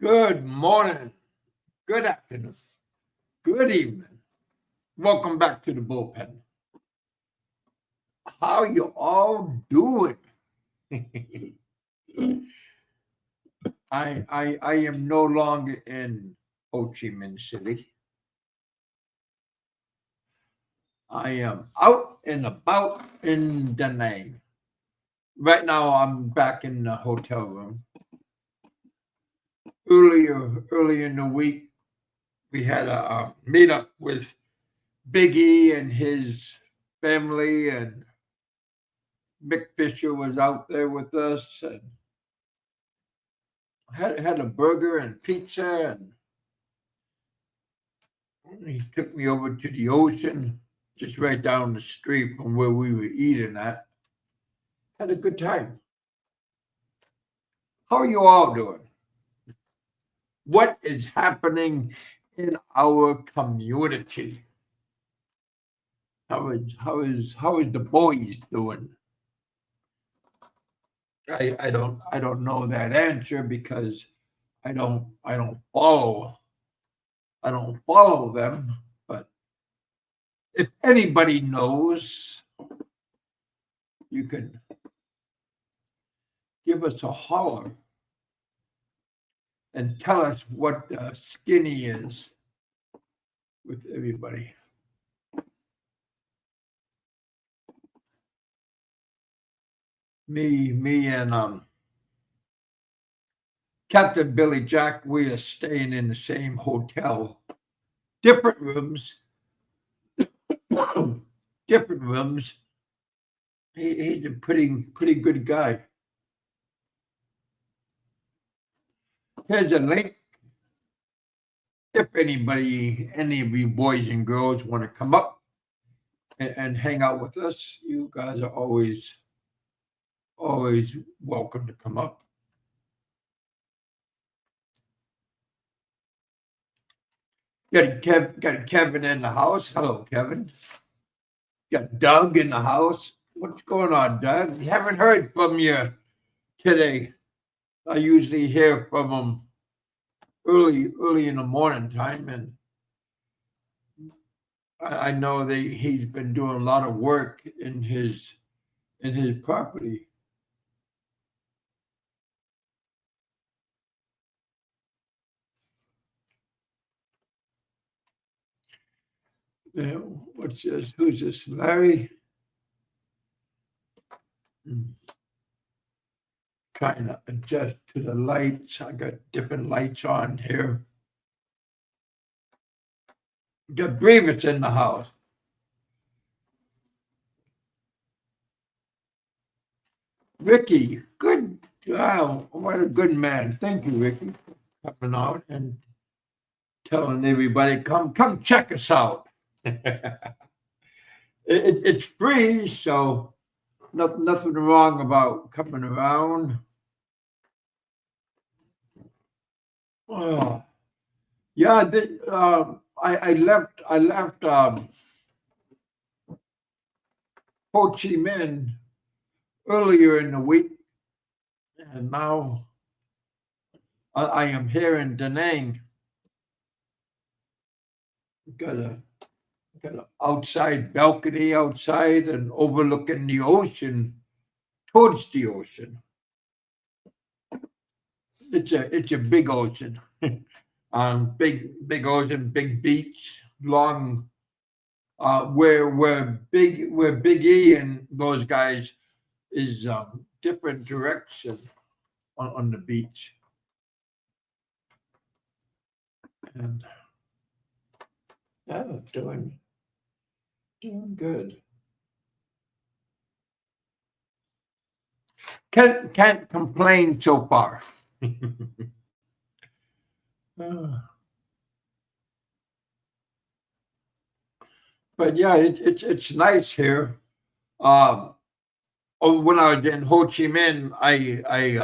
Good morning, good afternoon, good evening. Welcome back to the bullpen. How you all doing? I am no longer in Ho Chi Minh City. I am out and about in Da Nang. Right now, I'm back in the hotel room. Earlier in the week, we had a meetup with Big E and his family, and Mick Fisher was out there with us, and had a burger and pizza, and he took me over to the ocean, just right down the street from where we were eating at. Had a good time. How are you all doing? What is happening in our community? How is the boys doing? I don't know that answer because I don't follow them. But if anybody knows, you can give us a holler and tell us what skinny is with everybody. Me and Captain Billy Jack, we are staying in the same hotel, different rooms, different rooms. He's a pretty good guy. Here's a link. If any of you boys and girls want to come up and hang out with us, you guys are always welcome to come up. Got Kevin in the house. Hello, Kevin. Got Doug in the house. What's going on, Doug? Haven't heard from you today. I usually hear from him early in the morning time, and I know that he's been doing a lot of work in his property. What's this? Who's this? Larry? Trying to adjust to the lights. I got different lights on here. Got Brevis in the house. Ricky, good. Wow, what a good man. Thank you, Ricky, for coming out and telling everybody, come check us out. It's free, so nothing wrong about coming around. Oh, yeah, I left Ho Chi Minh earlier in the week, and now I am here in Da Nang. Got an outside balcony outside and overlooking the ocean, towards the ocean. It's a big ocean, big ocean, big beach, long. Where Big E and those guys is different direction on the beach, and yeah, doing good. Can't complain so far. But yeah, it's nice here. When I was in Ho Chi Minh, I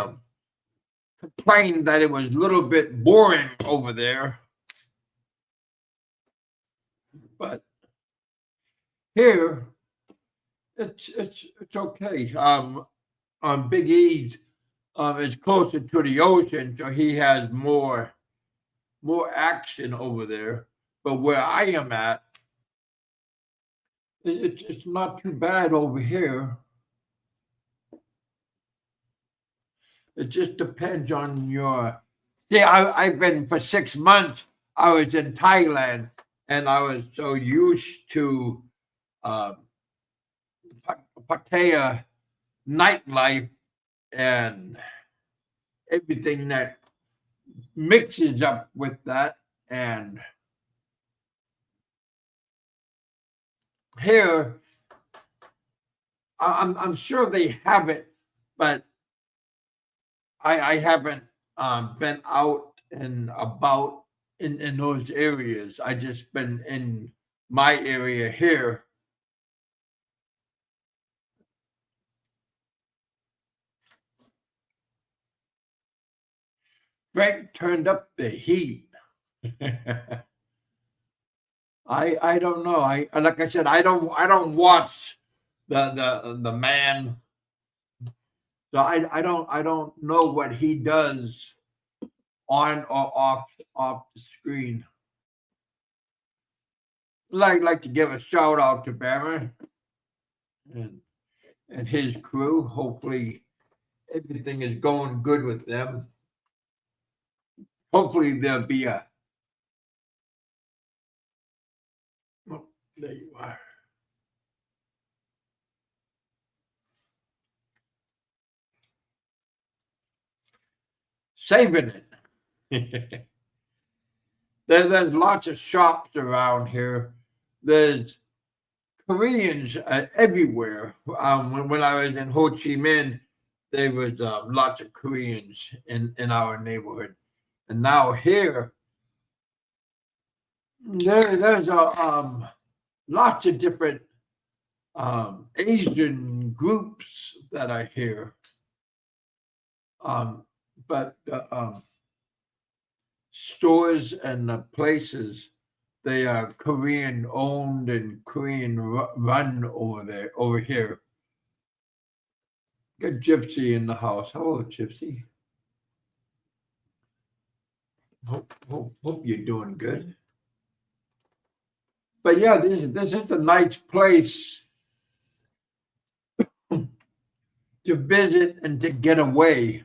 complained that it was a little bit boring over there, but here it's okay. Big E It's closer to the ocean, so he has more action over there. But where I am at, it's not too bad over here. It just depends on your. See, I've been for 6 months. I was in Thailand, and I was so used to uh, Pattaya nightlife and everything that mixes up with that. And here, I'm sure they have it, but I haven't been out and about in those areas. I just been in my area here. Frank turned up the heat. I don't know. I like I said, I don't watch the man. So I don't know what he does on or off the screen. Like to give a shout out to Barron and his crew. Hopefully everything is going good with them. Hopefully there'll be a. Oh, there you are. Saving it. There's lots of shops around here. There's Koreans everywhere. When I was in Ho Chi Minh, there was lots of Koreans in our neighborhood. And now here, there's lots of different Asian groups that I hear. But stores and the places, they are Korean owned and Korean run over here. Got Gypsy in the house. Hello, Gypsy. Hope you're doing good. But yeah, this is a nice place to visit and to get away.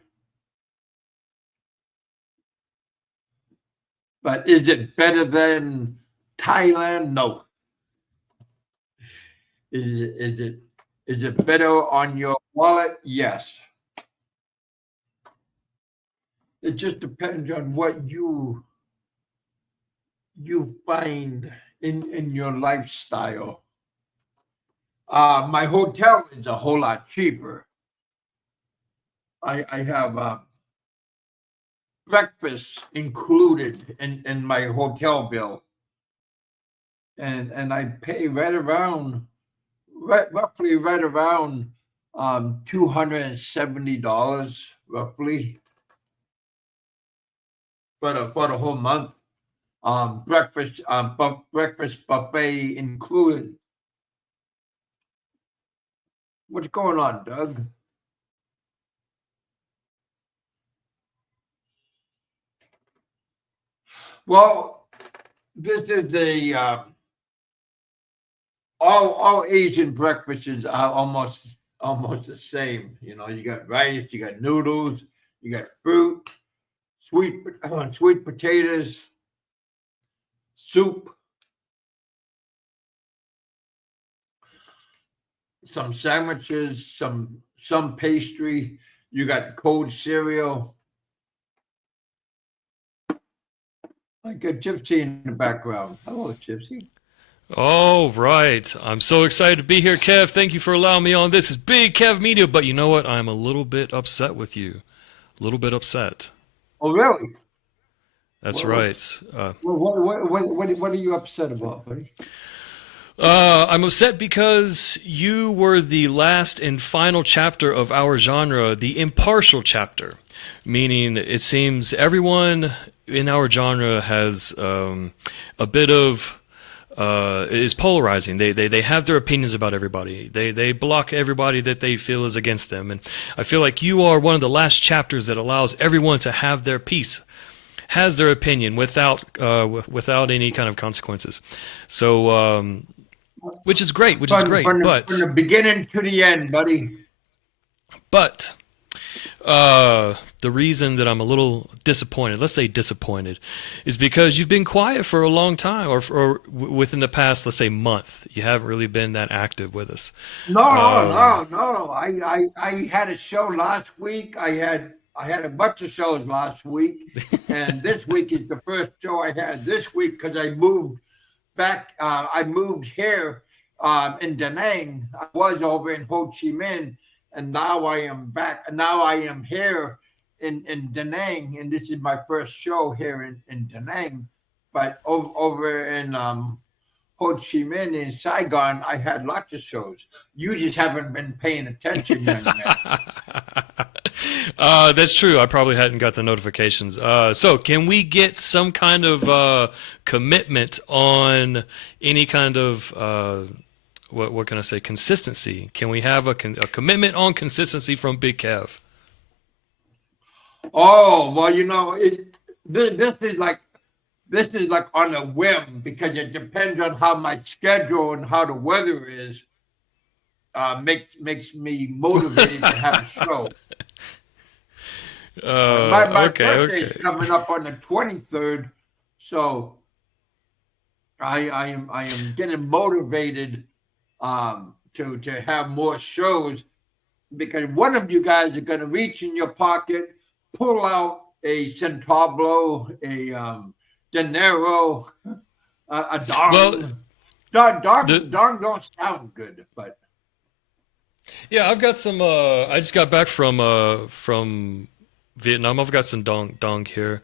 But is it better than Thailand? No. Is it better on your wallet? Yes. It just depends on what you find in your lifestyle. My hotel is a whole lot cheaper. I have breakfast included in my hotel bill, and I pay roughly right around $270 roughly for the whole month. Breakfast buffet included. What's going on, Doug? Well, this is a all Asian breakfasts are almost the same. You know, you got rice, you got noodles, you got fruit, sweet potatoes, soup, some sandwiches, some pastry. You got cold cereal. I got Gypsy in the background. Hello, Gypsy. Oh, right. I'm so excited to be here, Kev. Thank you for allowing me on. This is Big Kev Media, but you know what? I'm a little bit upset with you. A little bit upset. Oh, really? That's What right. what are you upset about, buddy? I'm upset because you were the last and final chapter of our genre, the impartial chapter, meaning it seems everyone in our genre has a bit of is polarizing. They have their opinions about everybody. They block everybody that they feel is against them. And I feel like you are one of the last chapters that allows everyone to have their piece, has their opinion without any kind of consequences. So, which is great. Which is great. From the beginning to the end, buddy. But the reason that I'm a little disappointed, let's say disappointed, is because you've been quiet for a long time, or within the past, let's say, month. You haven't really been that active with us. No. I had a show last week. I had a bunch of shows last week, and this week is the first show I had this week because I moved back. I moved here in Da Nang. I was over in Ho Chi Minh, and now I am back. Now I am here in Da Nang, and this is my first show here in Da Nang. But over in Ho Chi Minh in Saigon, I had lots of shows. You just haven't been paying attention, young man. That's true. I probably hadn't got the notifications. So can we get some kind of commitment on any kind of what can I say? Consistency. Can we have a commitment on consistency from Big Kev? Oh, well, this is like on a whim because it depends on how my schedule and how the weather is. Makes me motivated to have a show. My birthday is coming up on the 23rd, so I am getting motivated to have more shows because one of you guys are going to reach in your pocket, pull out a centablo, a dinero, a dong. Well, dong don't sound good, but yeah, I've got some. I just got back from Vietnam. I've got some dong here.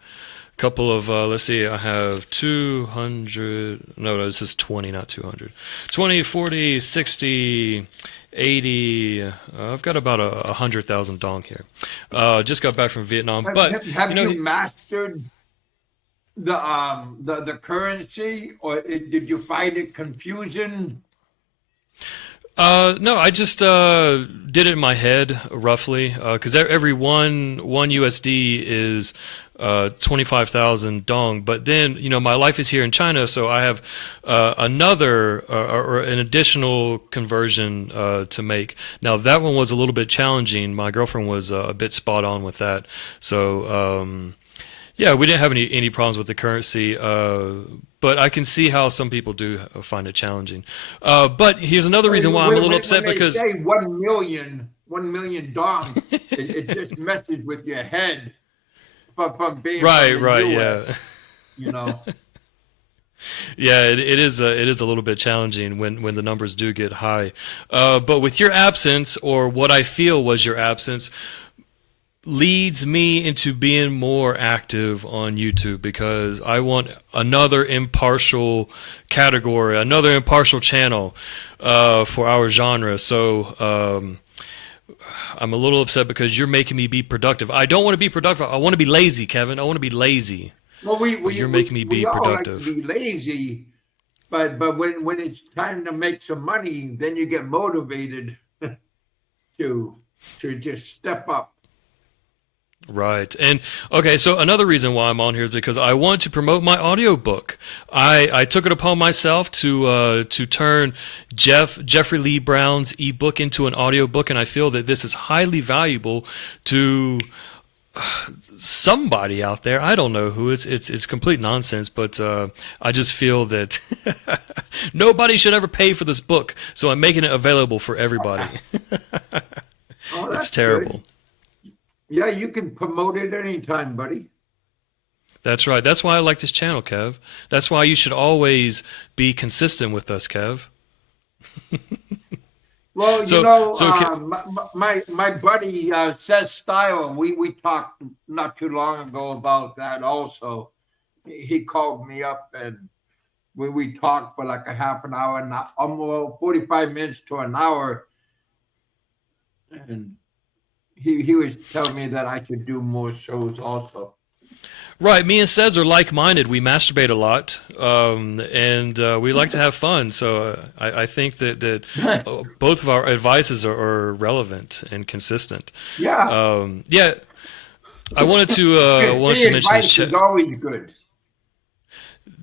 A couple of let's see. I have 200. No, this is 20, not 200. 20, 40, 60, 80. I've got about 100,000 dong here. Just got back from Vietnam. But have you mastered the currency, or did you find it confusing? No, I just did it in my head roughly because every one USD is 25,000 dong. But then my life is here in China, so I have another or an additional conversion to make. Now that one was a little bit challenging. My girlfriend was a bit spot on with that. So yeah, we didn't have any problems with the currency, but I can see how some people do find it challenging. But here's another reason why I'm a little upset because they say 1 million dong, it just messes with your head from being right, US, yeah. Yeah, it is a little bit challenging when the numbers do get high. But with your absence, or what I feel was your absence, leads me into being more active on YouTube because I want another impartial category, another impartial channel for our genre. So I'm a little upset because you're making me be productive. I don't want to be productive. I want to be lazy, Kevin. I want to be lazy. Well, you're making me be productive. We all like to be lazy, but when it's time to make some money, then you get motivated to just step up. Right. And okay, so another reason why I'm on here is because I want to promote my audiobook. I took it upon myself to turn Jeffrey Lee Brown's ebook into an audiobook, and I feel that this is highly valuable to somebody out there. I don't know who. It's complete nonsense, but I just feel that nobody should ever pay for this book, so I'm making it available for everybody. It's terrible. Good. Yeah, you can promote it anytime, buddy. That's right. That's why I like this channel, Kev. That's why you should always be consistent with us, Kev. Well, my buddy Seth Style, we talked not too long ago about that also. He called me up and we talked for like a half an hour, and almost 45 minutes to an hour. And he was telling me that I should do more shows also. Right, me and Cez are like-minded. We masturbate a lot, and we like to have fun. So I think that both of our advices are relevant and consistent. Yeah, Yeah, I wanted free to mention this advice is always good.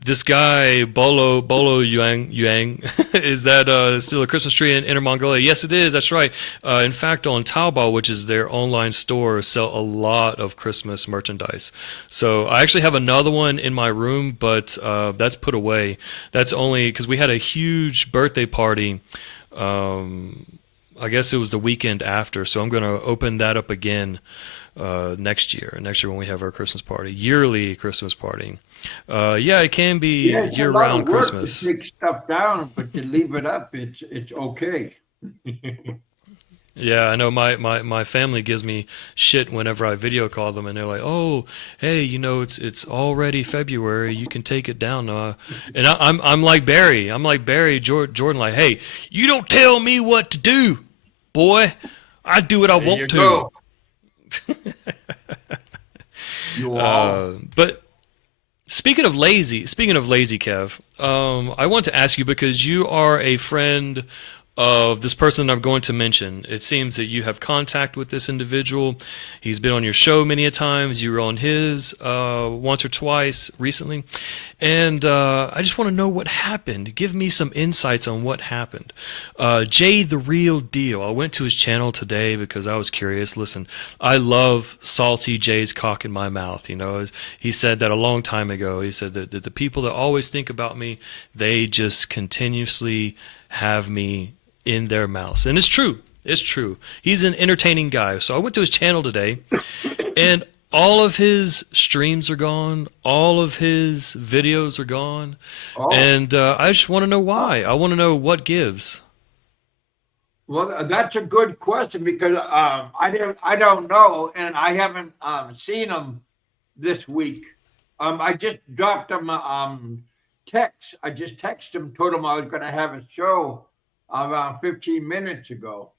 this guy Bolo Yang is that still a Christmas tree in Inner Mongolia? Yes, it is. That's right. In fact, on Taobao, which is their online store, sell a lot of Christmas merchandise. So I actually have another one in my room, but that's put away. That's only because we had a huge birthday party. I guess it was the weekend after, so I'm going to open that up again next year. Next year when we have our Christmas party, yearly Christmas party. Yeah, it can be Yeah, it's a lot of year-round work to Christmas. take stuff down, but to leave it up, it's okay. Yeah, I know my family gives me shit whenever I video call them, and they're like, "Oh, hey, it's already February. You can take it down." And I'm like Barry. I'm like Barry Jordan. Like, hey, you don't tell me what to do, boy. I do what I There you want to. go. You all. But speaking of lazy, Kev, I want to ask you because you are a friend of this person I'm going to mention. It seems that you have contact with this individual. He's been on your show many a times. You were on his once or twice recently, and I just want to know what happened. Give me some insights on what happened. Jay the Real Deal. I went to his channel today because I was curious. Listen, I love salty Jay's cock in my mouth. He said that a long time ago. He said that the people that always think about me, they just continuously have me in their mouths. And it's true. It's true. He's an entertaining guy. So I went to his channel today, and all of his streams are gone. All of his videos are gone. Oh, And I just want to know why. I want to know what gives. well, that's a good question because I don't know, and I haven't seen him this week. I just dropped him text. I just texted him, told him I was going to have a show around 15 minutes ago.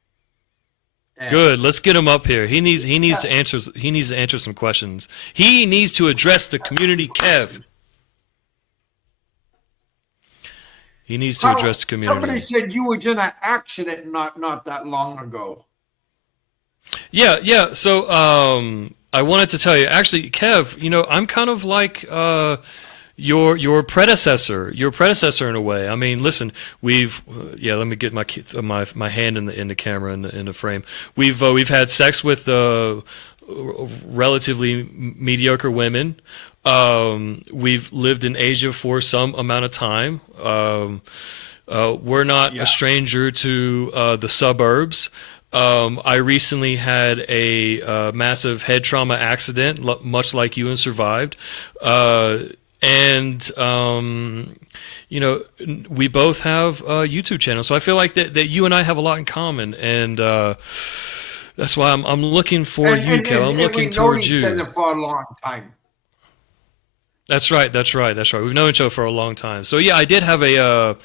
And Good. Let's get him up here. He needs yeah, to answer some questions. He needs to address the community, Kev. He needs to how address the somebody community. said you was in an accident not that long ago. Yeah, yeah. So, I wanted to tell you, actually, Kev, I'm kind of like your predecessor in a way. I mean, listen, yeah. Let me get my hand in the camera in the frame. We've had sex with relatively mediocre women. We've lived in Asia for some amount of time. We're not a Yeah, stranger to the suburbs. I recently had a massive head trauma accident, much like you, and survived. And we both have a YouTube channel, so I feel like that you and I have a lot in common, and that's why I'm looking for you, Kel. I'm and we looking know towards each you. other for a long time. That's right. That's right. That's right. We've known each other for a long time. So yeah, I did have a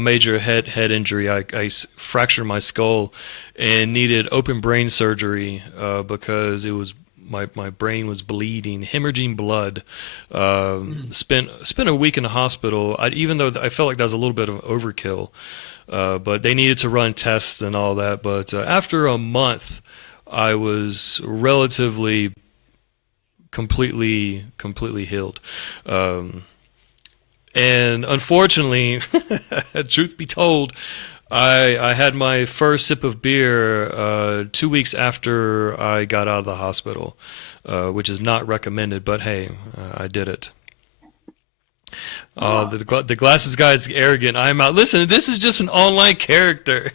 major head injury. I fractured my skull and needed open brain surgery because it was my brain was bleeding, hemorrhaging blood. Spent a week in the hospital. Even though I felt like that was a little bit of overkill, but they needed to run tests and all that. But after a month, I was relatively completely healed. And unfortunately, truth be told, I had my first sip of beer 2 weeks after I got out of the hospital, which is not recommended, but hey, I did it. Ah, The glasses guy is arrogant. I'm out. Listen, this is just an online character.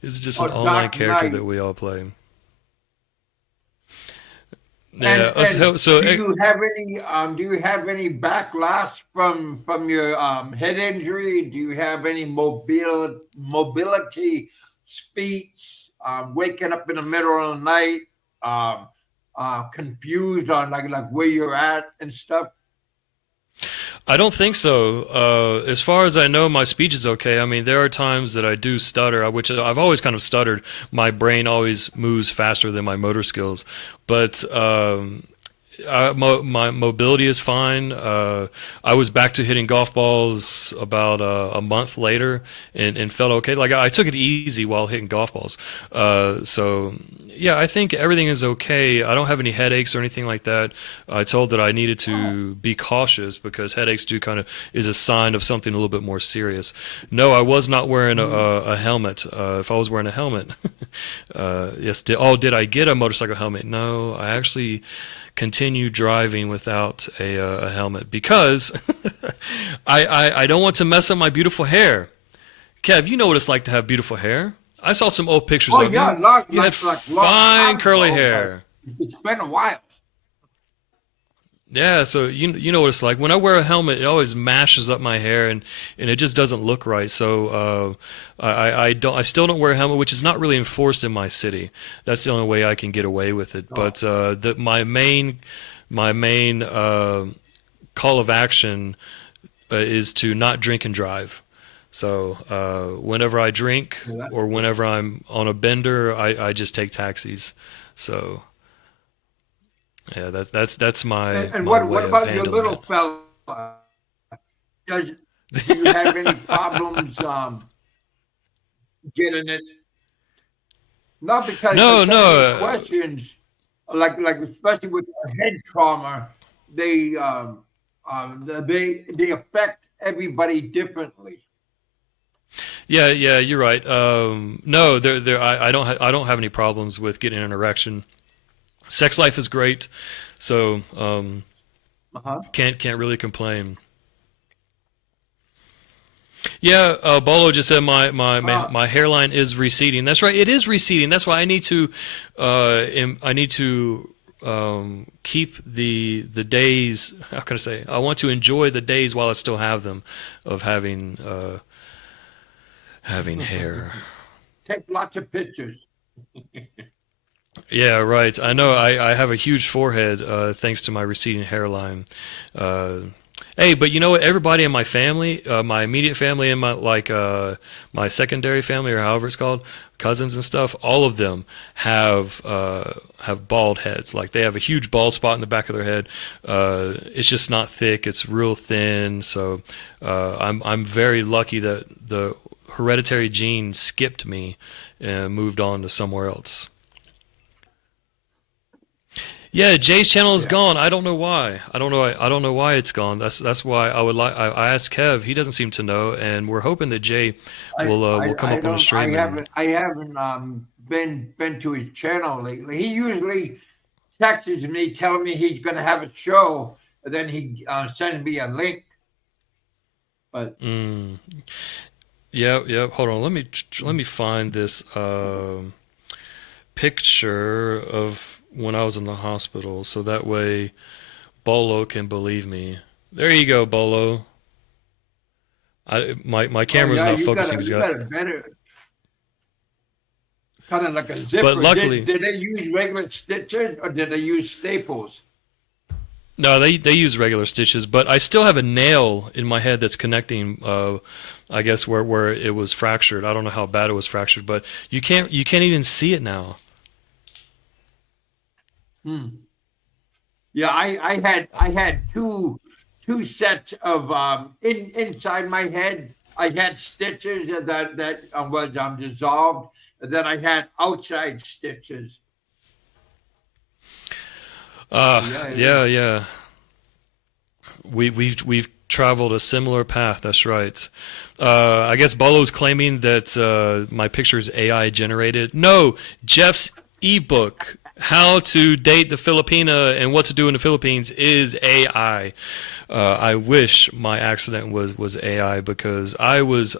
This is just an oh, online Dark character Knight. that we all play. And Yeah. and So do you have any backlash from your head injury? Do you have any mobility, speech, waking up in the middle of the night, um, confused on like where you're at and stuff? I don't think so. As far as I know, my speech is okay. I mean, there are times that I do stutter, which I've always kind of stuttered. My brain always moves faster than my motor skills. But My mobility is fine. I was back to hitting golf balls about a month later and felt okay. Like I took it easy while hitting golf balls. So yeah, I think everything is okay. I don't have any headaches or anything like that. I told that I needed to be cautious because headaches do kind of is a sign of something a little bit more serious. No, I was not wearing a helmet. If I was wearing a helmet, yes. Did I get a motorcycle helmet? No, I actually continue driving without a helmet because I don't want to mess up my beautiful hair. Kev, you know what it's like to have beautiful hair. I saw some old pictures Oh of yeah, you. You had like long fine time curly ago, hair. but it's been a while. Yeah, so you know what it's like. When I wear a helmet, it always mashes up my hair and it just doesn't look right. So I still don't wear a helmet, which is not really enforced in my city. That's the only way I can get away with it. Oh, But my main call of action is to not drink and drive. So whenever I drink yeah, or whenever I'm on a bender, I just take taxis. So yeah, that's and my what way of about your handling little fella? Does do you have any problems getting it? Not because No, some of these no. questions, like especially with head trauma, they they affect everybody differently. Yeah, you're right. No, I don't have any problems with getting an erection. Sex life is great, so Uh-huh. can't really complain. Yeah, Bolo just said Uh, my hairline is receding. That's right, it is receding. That's why I need to keep the days. How can I say? I want to enjoy the days while I still have them, of having hair. take lots of pictures. Yeah, right. I know. I have a huge forehead thanks to my receding hairline. Uh, hey, but you know what? Everybody in my family, my immediate family, and my secondary family, or however it's called, cousins and stuff, all of them have bald heads. Like they have a huge bald spot in the back of their head. It's just not thick. It's real thin. So I'm very lucky that the hereditary gene skipped me and moved on to somewhere else. Yeah, Jay's channel is Yeah. gone. I don't know why. I don't know why it's gone. That's why I would like. I asked Kev. He doesn't seem to know, and we're hoping that Jay will come I up on the don't stream and. I haven't been to his channel lately. He usually texts me telling me he's gonna have a show, and then he sends me a link. But Mm, yeah. Hold on. Let me find this picture of when I was in the hospital, so that way Bolo can believe me. There you go, Bolo. My oh camera's yeah, not focusing. It's you got. got a better kind of like a But zipper. luckily, Did they use regular stitches or did they use staples? no, they use regular stitches, but I still have a nail in my head that's connecting. I guess where it was fractured. I don't know how bad it was fractured, but you can't even see it now. Hmm. Yeah, I had two sets of inside my head. I had stitches that was dissolved. And then I had outside stitches. So yeah, it was. Yeah. We've traveled a similar path. That's right. I guess Bolo's claiming that my picture is AI generated. No, Jeff's ebook, "How to Date the Filipina and What to Do in the Philippines," is AI. I wish my accident was AI because I was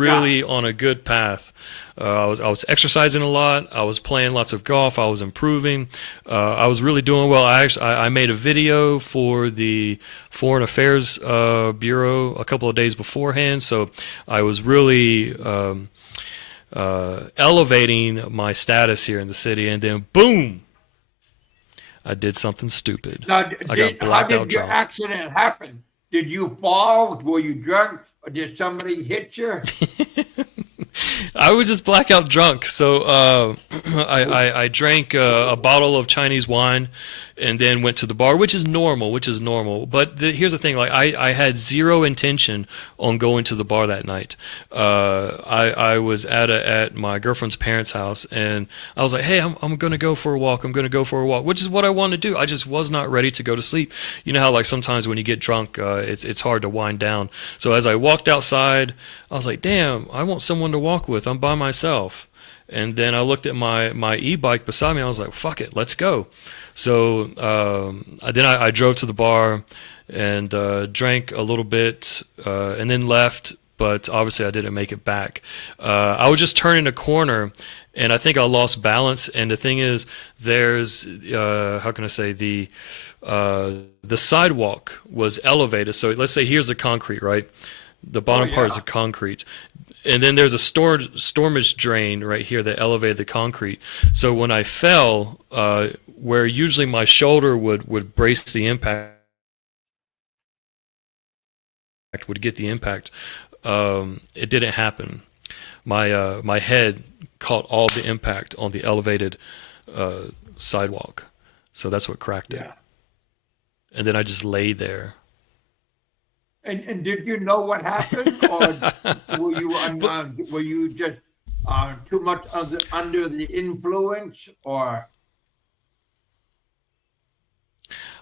Yeah. really on a good path. I was exercising a lot. I was playing lots of golf. I was improving. I was really doing well. I made a video for the Foreign Affairs Bureau a couple of days beforehand, so I was really elevating my status here in the city. And then boom, I did something stupid. Now, I got how blacked out did your drunk. accident happen? Did you fall? Were you drunk? Or did somebody hit you? I was just blackout drunk. So I drank a bottle of Chinese wine and then went to the bar, which is normal, But here's the thing, like I had zero intention on going to the bar that night. I was at my girlfriend's parents' house, and I was like, hey, I'm going to go for a walk. I'm going to go for a walk, which is what I wanted to do. I just was not ready to go to sleep. You know how like sometimes when you get drunk, it's hard to wind down. So as I walked outside, I was like, damn, I want someone to walk with. I'm by myself. And then I looked at my e-bike beside me. I was like, fuck it, let's go. So then I drove to the bar and drank a little bit and then left. But obviously I didn't make it back. I was just turning a corner, and I think I lost balance. And the thing is, there's how can I say, the sidewalk was elevated. So let's say here's the concrete, right? The bottom part is the concrete. And then there's a stormage drain right here that elevated the concrete. So when I fell, where usually my shoulder would brace the impact, would get the impact, it didn't happen. My head caught all the impact on the elevated sidewalk. So that's what cracked it. Yeah. And then I just lay there. And did you know what happened, or were you just too much under the influence, or?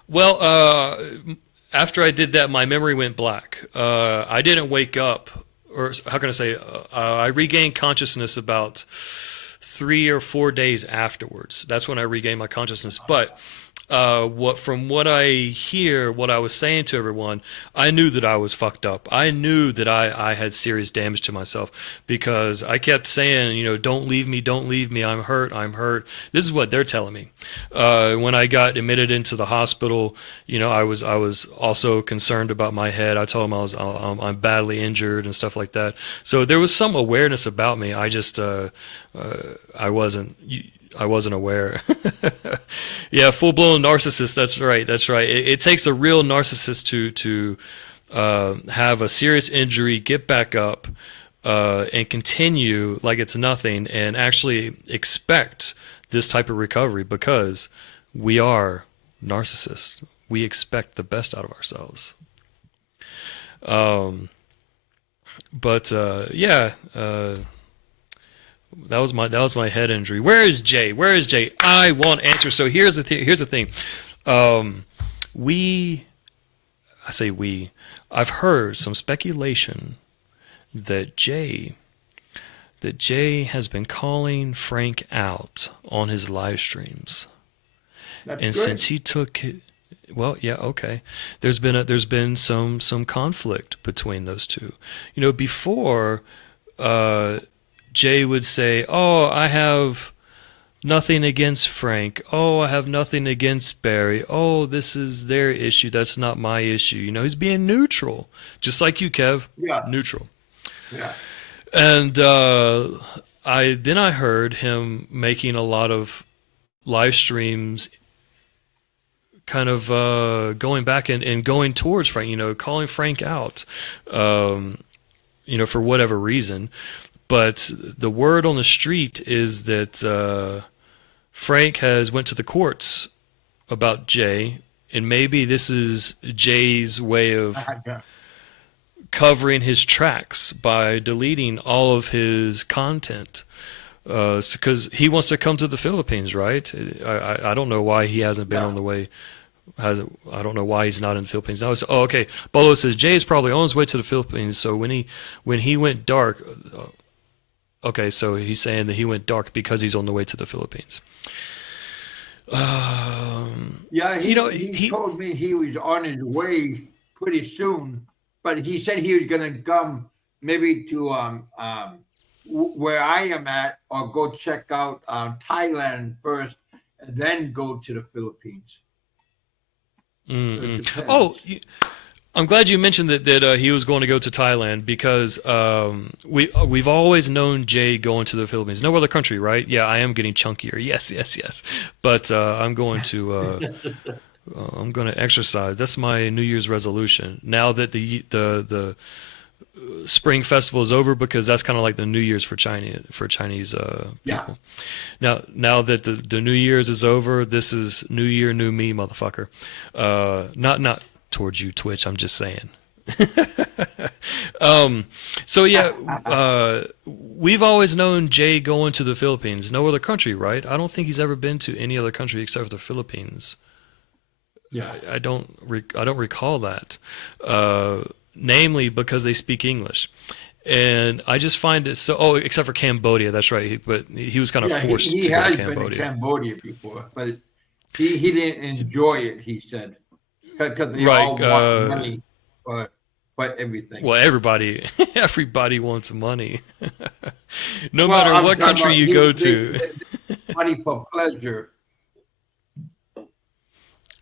Well, after I did that, my memory went black. I didn't wake up, or how can I say? I regained consciousness about 3 or 4 days afterwards. That's when I regained my consciousness. But from what I hear, what I was saying to everyone, I knew that I was fucked up. I knew that I had serious damage to myself, because I kept saying, don't leave me, I'm hurt. This is what they're telling me. When I got admitted into the hospital, I was also concerned about my head. I told them I'm badly injured and stuff like that. So there was some awareness about me. I just I wasn't aware. Yeah, full-blown narcissist. That's right. It takes a real narcissist to have a serious injury, get back up, and continue like it's nothing, and actually expect this type of recovery, because we are narcissists. We expect the best out of ourselves. But yeah. That was my head injury. Where is Jay? I want answers. So here's the thing. I say we. I've heard some speculation that Jay has been calling Frank out on his live streams. That's And good. since he took it, well, yeah, okay. There's been some conflict between those two. Before Jay would say, "Oh, I have nothing against Frank. Oh, I have nothing against Barry. Oh, this is their issue. That's not my issue." He's being neutral, just like you, Kev. Yeah. Neutral. Yeah. And I heard him making a lot of live streams, kind of going back and going towards Frank. Calling Frank out, for whatever reason. But the word on the street is that Frank has went to the courts about Jay, and maybe this is Jay's way of covering his tracks by deleting all of his content, because he wants to come to the Philippines, right? I don't know why he hasn't been on the way. I don't know why he's not in the Philippines now. Okay. Bolo says Jay is probably on his way to the Philippines. So when he went dark. Okay, so he's saying that he went dark because he's on the way to the Philippines. Yeah, he told me he was on his way pretty soon, but he said he was going to come maybe to where I am at, or go check out Thailand first, and then go to the Philippines. Oh, I'm glad you mentioned that he was going to go to Thailand, because we've always known Jay going to the Philippines. No other country, right? Yeah, I am getting chunkier. Yes. But I'm going to exercise. That's my New Year's resolution. Now that the Spring Festival is over because that's kind of like the New Year's for Chinese Yeah. people. Now that the New Year's is over, this is New Year, new me, motherfucker. Not towards you, Twitch. I'm just saying. So yeah, we've always known Jay going to the Philippines. No other country, right? I don't think he's ever been to any other country except for the Philippines. Yeah. I don't recall that. Namely because they speak English. And I just find it so. Oh, except for Cambodia, that's right. But he was kind of Yeah, forced he to go to has been to Cambodia. Cambodia before, but he didn't enjoy it, he said, because they Right. all want money for everything. Well, everybody wants money. No Well, matter I'm what talking country about you go to. money for pleasure.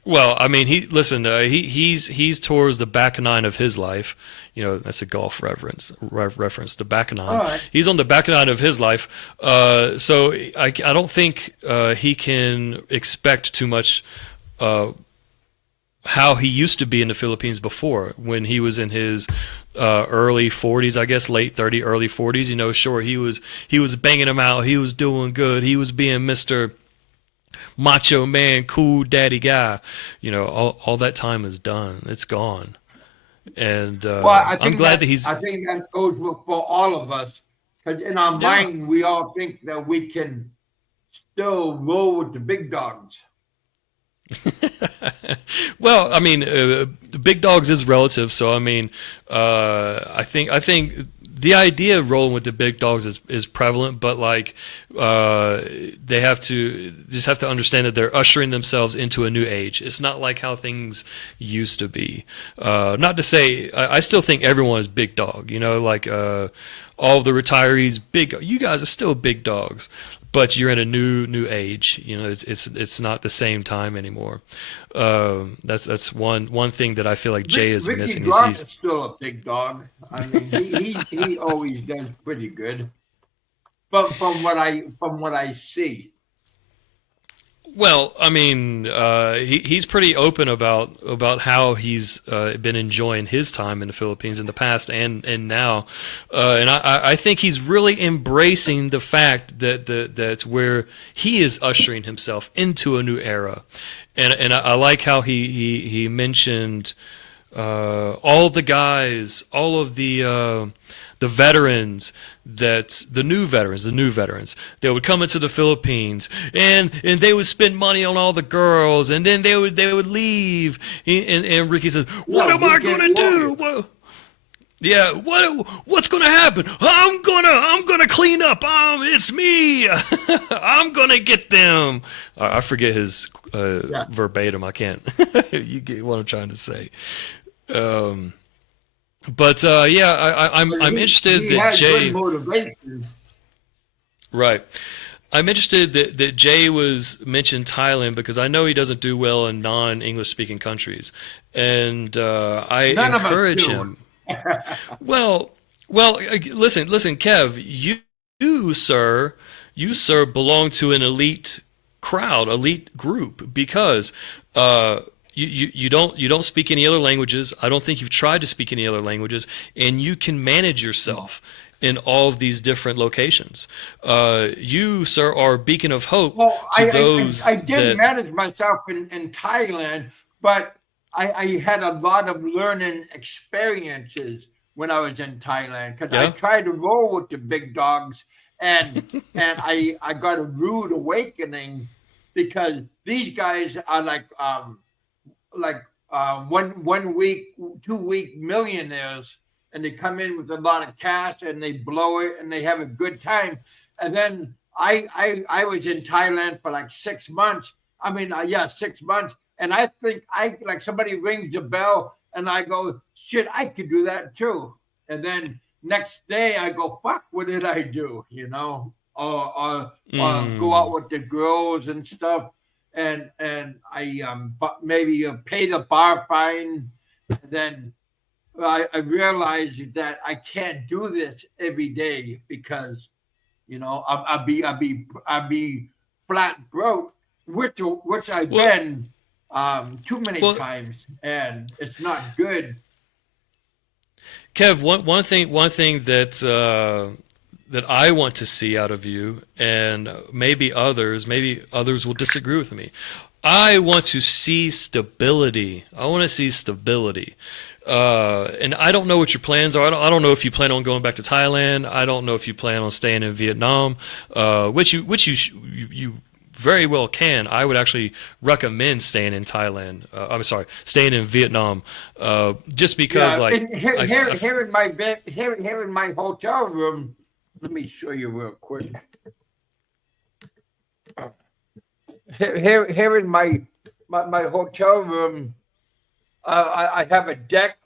Well, I mean, he's towards the back nine of his life. You know, that's a golf reference. The back nine. All right. He's on the back nine of his life. So I don't think he can expect too much. How he used to be in the Philippines before, when he was in his early 40s, I guess, late 30, early 40s. You know, sure, he was banging them out. He was doing good. He was being Mr. Macho Man, cool daddy guy. You know, all that time is done. It's gone. And Well, I I'm think glad that he's. I think that goes for all of us, because in our Yeah. mind we all think that we can still roll with the big dogs. Well, I mean, big dogs is relative. So I mean, I think the idea of rolling with the big dogs is prevalent, but like they have to understand that they're ushering themselves into a new age. It's not like how things used to be. Not to say I still think everyone is big dog. You know, like all of the retirees, big. You guys are still big dogs, but you're in a new age. You know, it's not the same time anymore. That's one thing that I feel like Jay is Ricky missing. Ross is still a big dog. I mean, he always does pretty good. But from what I see, Well, I mean, he's pretty open about how he's been enjoying his time in the Philippines in the past and now, and I think he's really embracing the fact that where he is ushering himself into a new era, and I like how he mentioned all the guys, all of the veterans, the new veterans that would come into the Philippines and they would spend money on all the girls, and then they would leave, and Ricky says, what am I gonna do? Well, yeah, what's gonna happen? I'm gonna clean up. It's me. I'm gonna get them. I forget his verbatim. I can't. You get what I'm trying to say. But yeah, I'm interested he that has Jay. good motivation. Right. I'm interested that Jay was mentioned Thailand because I know he doesn't do well in non-English speaking countries, and I None of us encourage do. him. Well, listen, Kev, you sir belong to an elite crowd, elite group, because you don't speak any other languages. I don't think you've tried to speak any other languages, and you can manage yourself in all of these different locations. You, sir, are a beacon of hope Well, to those I did that. manage myself in Thailand, but I had a lot of learning experiences when I was in Thailand, because I Yeah. tried to roll with the big dogs, and I got a rude awakening, because these guys are like 1 week, 2 week millionaires, and they come in with a lot of cash and they blow it and they have a good time. And then I was in Thailand for like 6 months. I mean, yeah, 6 months. And I think I like somebody rings the bell and I go, shit, I could do that too. And then next day I go, fuck, what did I do? You know, or go out with the girls and stuff. And I but maybe pay the bar fine. And then I realized that I can't do this every day, because I'll be flat broke, which I've Well, been too many well, times, and it's not good. Kev, one thing that I want to see out of you, and maybe others will disagree with me. I want to see stability. I want to see stability. And I don't know what your plans are. I don't know if you plan on going back to Thailand. I don't know if you plan on staying in Vietnam, which you very well can. I would actually recommend staying in Thailand. I'm sorry, staying in Vietnam, just because Yeah, like and here, I, here, I here in my bed, here in my hotel room. Let me show you real quick. Here in my hotel room, I have a deck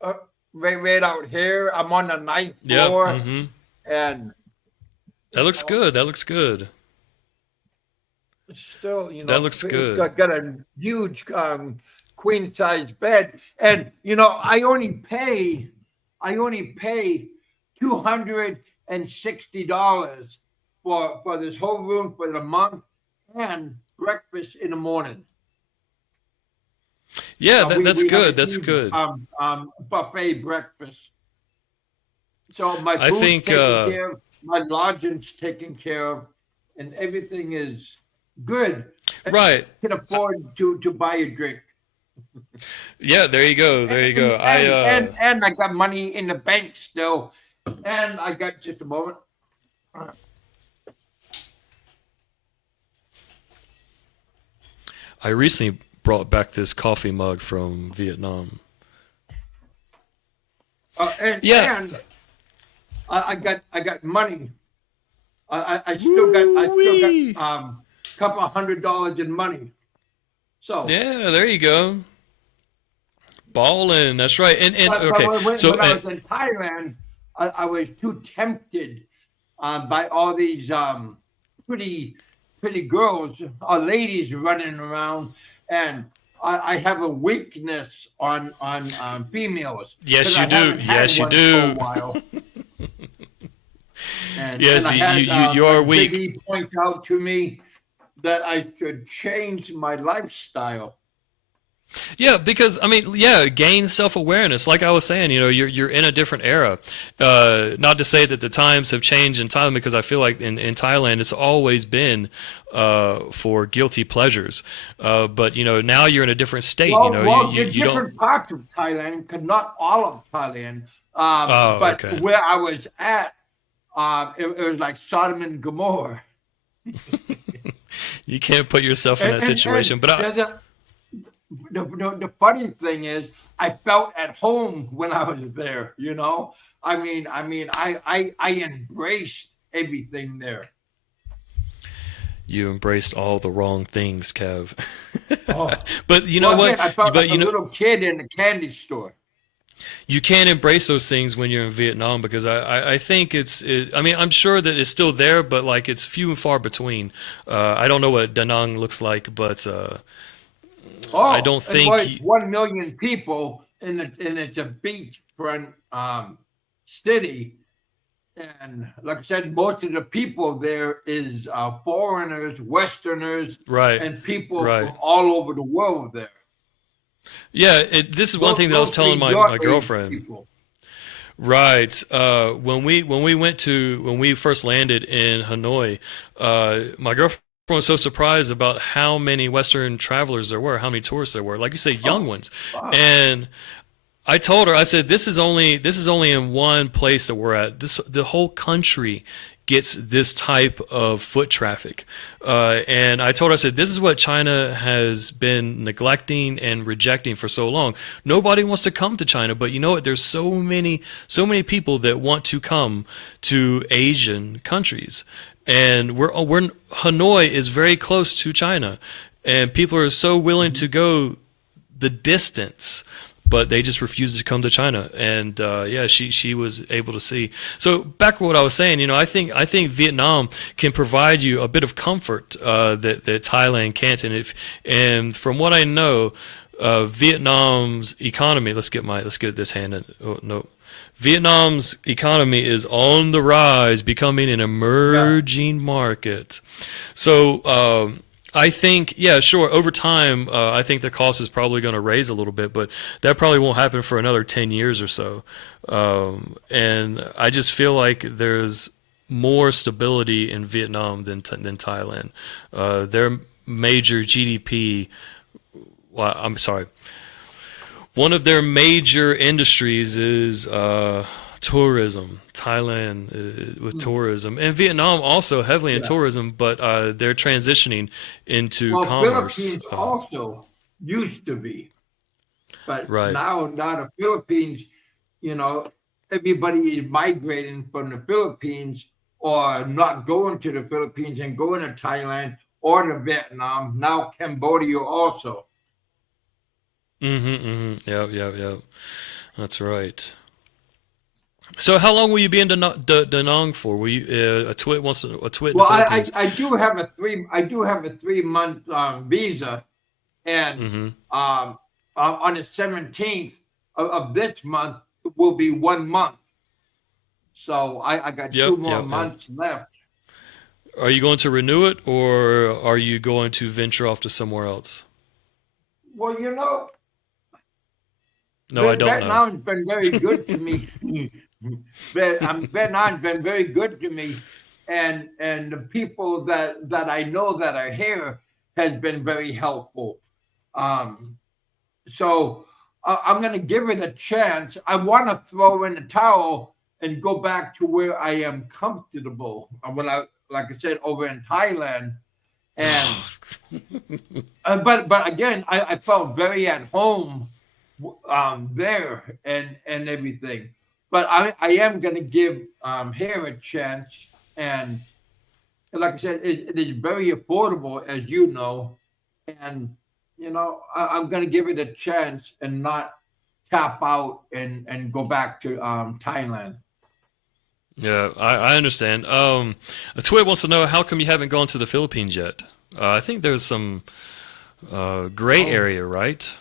uh, right out here. I'm on the ninth yeah, floor, and that you looks know, good. That looks good. still, That looks it's good. got a huge queen size bed, and I only pay $260 for this whole room for the month and breakfast in the morning. Yeah, that's We have a good. That's huge good. buffet breakfast. So my I food's think taken care of, my lodging's taken care of, and everything is good. And right. I can afford to buy a drink. Yeah, there you go. There you go. And and and, and I got money in the bank still. And I got just a moment. I recently brought back this coffee mug from Vietnam. And Yeah. and I got money. I still got Woo-wee. couple of $100 in money. So Yeah, there you go. Ballin'. That's right. And but okay. So when I was in Thailand, I was too tempted by all these pretty pretty girls or ladies running around, and I have a weakness on females because yes, you I do. haven't had Yes, you one for a do. while. And Yes, I you had you you are like Big weak. E point out to me that I should change my lifestyle. Yeah, because I mean, yeah, gain self-awareness. Like I was saying, you're in a different era. Not to say that the times have changed in Thailand, because I feel like in Thailand it's always been for guilty pleasures. But now you're in a different state. Well, You the you don't. different parts of Thailand, because not all of Thailand, Oh, but okay. where I was at, it was like Sodom and Gomorrah. You can't put yourself in that And situation. But there's the funny thing is, I felt at home when I was there. I embraced everything there. you embraced all the wrong things, Kev. Oh, But you know well, what? again, I felt But like a little kid in the candy store. you can't embrace those things when you're in Vietnam, because I think I mean, I'm sure that it's still there, but like it's few and far between. I don't know what Da Nang looks like, but I Oh, don't and think. like 1 million people, and it's a beachfront city. And like I said, most of the people there is foreigners, Westerners, Right, and people right. from all over the world there. Yeah, this is one thing that I was telling Mostly my your age girlfriend. people. Right. When we first landed in Hanoi, my girlfriend was so surprised about how many Western travelers there were, how many tourists there were. Like you say, young Oh, ones. wow. And I told her, I said, this is only in one place that we're at. The whole country gets this type of foot traffic. And I told her, I said, this is what China has been neglecting and rejecting for so long. Nobody wants to come to China, but you know what? There's so many people that want to come to Asian countries. And we're Hanoi is very close to China, and people are so willing to go the distance, but they just refused to come to China. And yeah, she was able to see. So back to what I was saying, I think Vietnam can provide you a bit of comfort that Thailand can't. And from what I know, Vietnam's economy. Let's get this hand in. Oh no. Vietnam's economy is on the rise, becoming an Yeah. emerging market. So I think, yeah, sure. Over time, I think the cost is probably going to raise a little bit, but that probably won't happen for another 10 years or so. And I just feel like there's more stability in Vietnam than Thailand. Their major GDP, well, I'm sorry, one of their major industries is tourism. Thailand with Hmm. tourism, and Vietnam also heavily in Yeah. tourism, but they're transitioning into Well, commerce. Philippines also used to be, but Right. now the Philippines, you know, everybody is migrating from the Philippines or not going to the Philippines and going to Thailand or to Vietnam. Now Cambodia also. Mm-hmm. Mm-hmm. Yep. Yep. Yep. That's right. So, how long will you be in Da Nang for? Will you a twit in the Well, Philippines? I do have a 3 month visa, and Mm-hmm. um, on the 17th of this month will be 1 month. So I got two Yep. more Yep. Yep. months left. Are you going to renew it, or are you going to venture off to somewhere else? Well, No, I don't know. Vietnam's been very good to me. Vietnam's been very good to me, and the people that I know that are here has been very helpful. Um, so I'm going to give it a chance. I want to throw in the towel and go back to where I am comfortable. When I, like I said, over in Thailand, and but again, I felt very at home there and everything. But I am going to give here a chance, and like I said, it is very affordable, as you know, and I'm going to give it a chance and not tap out and go back to Thailand. Yeah, I understand. A twit wants to know how come you haven't gone to the Philippines yet? I think there's some gray Oh, area, right?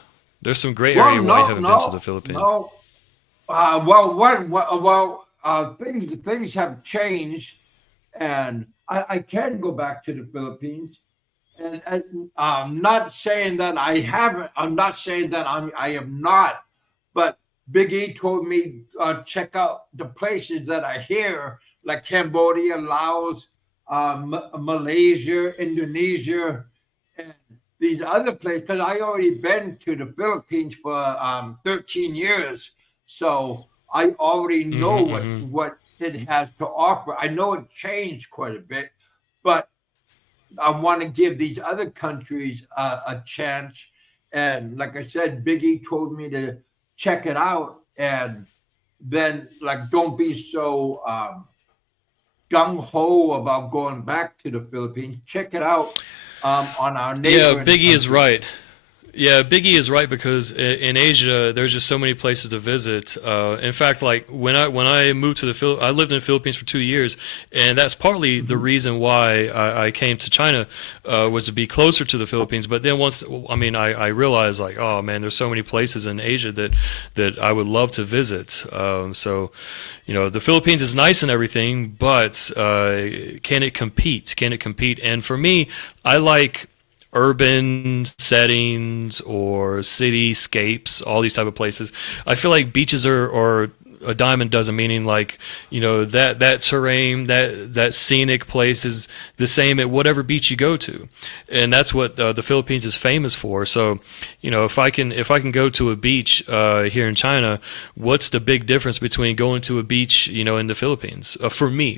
There's some gray well, area why you no, haven't been to no, the Philippines. no. Things have changed, and I can go back to the Philippines. And I'm not saying that I haven't. I'm not saying that I am not. But Big E told me check out the places that I hear, like Cambodia, Laos, Malaysia, Indonesia, and these other places. Because I already been to the Philippines for 13 years, so I already know Mm-hmm, mm-hmm. what it has to offer. I know it changed quite a bit, but I want to give these other countries a chance. And like I said, Biggie told me to check it out, and then like don't be so gung ho about going back to the Philippines. Check it out on our Yeah, neighboring Biggie is countries. right. Yeah, Biggie is right because in Asia there's just so many places to visit. In fact, like when I moved to I lived in the Philippines for 2 years, and that's partly the Mhm. reason why I came to China was to be closer to the Philippines. But then once, I mean, I realized like, oh man, there's so many places in Asia that I would love to visit. So, the Philippines is nice and everything, but can it compete? Can it compete? And for me, I like urban settings or cityscapes, all these type of places. I feel like beaches are a dime a dozen, meaning like that terrain, that scenic place is the same at whatever beach you go to, and that's what the Philippines is famous for. So, if I can go to a beach here in China, what's the big difference between going to a beach in the Philippines? For me,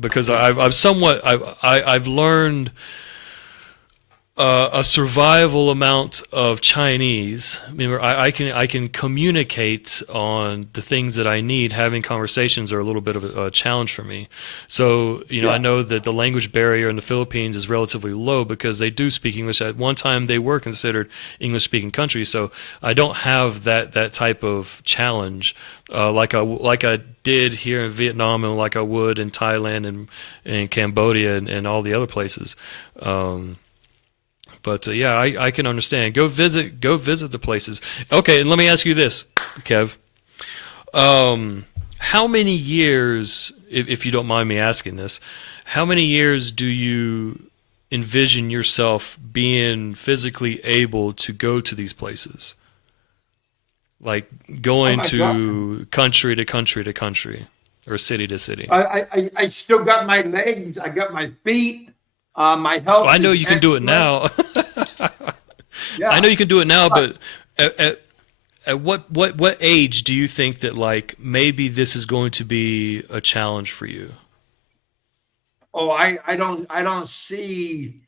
because Yeah. I've learned a survival amount of Chinese. I mean, I can communicate on the things that I need. Having conversations are a little bit of a challenge for me. So I Yeah. know that the language barrier in the Philippines is relatively low because they do speak English. At one time, they were considered English-speaking country. So I don't have that type of challenge like I did here in Vietnam and like I would in Thailand and Cambodia and all the other places. Um, but yeah, I can understand. Go visit the places. Okay, and let me ask you this, Kev. How many years, if you don't mind me asking this, how many years do you envision yourself being physically able to go to these places? Like Oh going my God. to country to country to country or city to city. I still got my legs. I got my feet. My Well, I health know is you can do it excellent. now. I know Yeah. you can do it now, But, but at what age do you think that like maybe this is going to be a challenge for you? oh, I don't see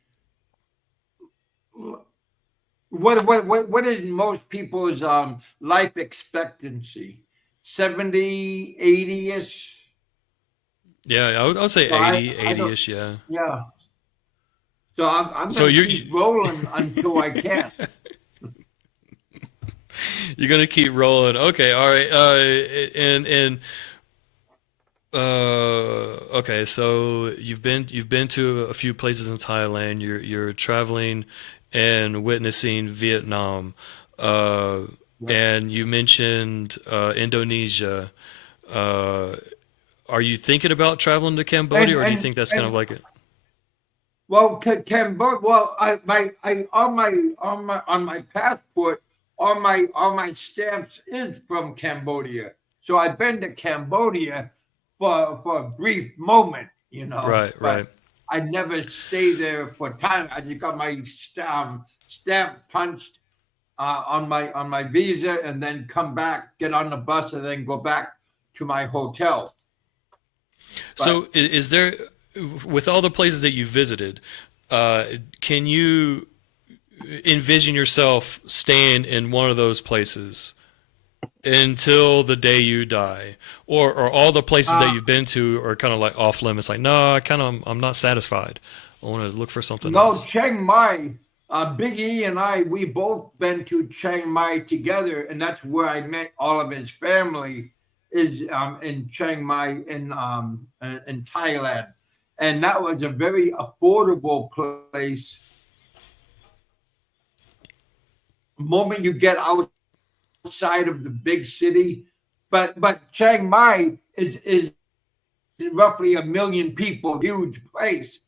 what is most people's life expectancy? 70, 80ish. Yeah, I would say So 80, I don't 80-ish, yeah. yeah. So I'm So gonna you're keep rolling until I can. you're gonna keep rolling. Okay, all right. And okay, so you've been to a few places in Thailand. You're traveling and witnessing Vietnam. Uh, Yeah. and you mentioned Indonesia. Uh, are you thinking about traveling to Cambodia, And or do you think that's kind of and like it? well, Cambodia. Well, I on my passport, all my stamps is from Cambodia. So I've been to Cambodia for a brief moment, you know, Right, but right. I never stay there for time. I just got my stamp punched on my visa, and then come back, get on the bus, and then go back to my hotel. But So is there, with all the places that you visited, uh, can you envision yourself staying in one of those places until the day you die, or all the places that uh, you've been to are kind of like off limits? Like, no, I'm not satisfied. I want to look for something no, else. Chiang Mai. Big E and I, we both been to Chiang Mai together, and that's where I met all of his family. Is in Chiang Mai in Thailand, and that was a very affordable place. The moment you get outside of the big city, but Chiang Mai is roughly 1 million people, huge place,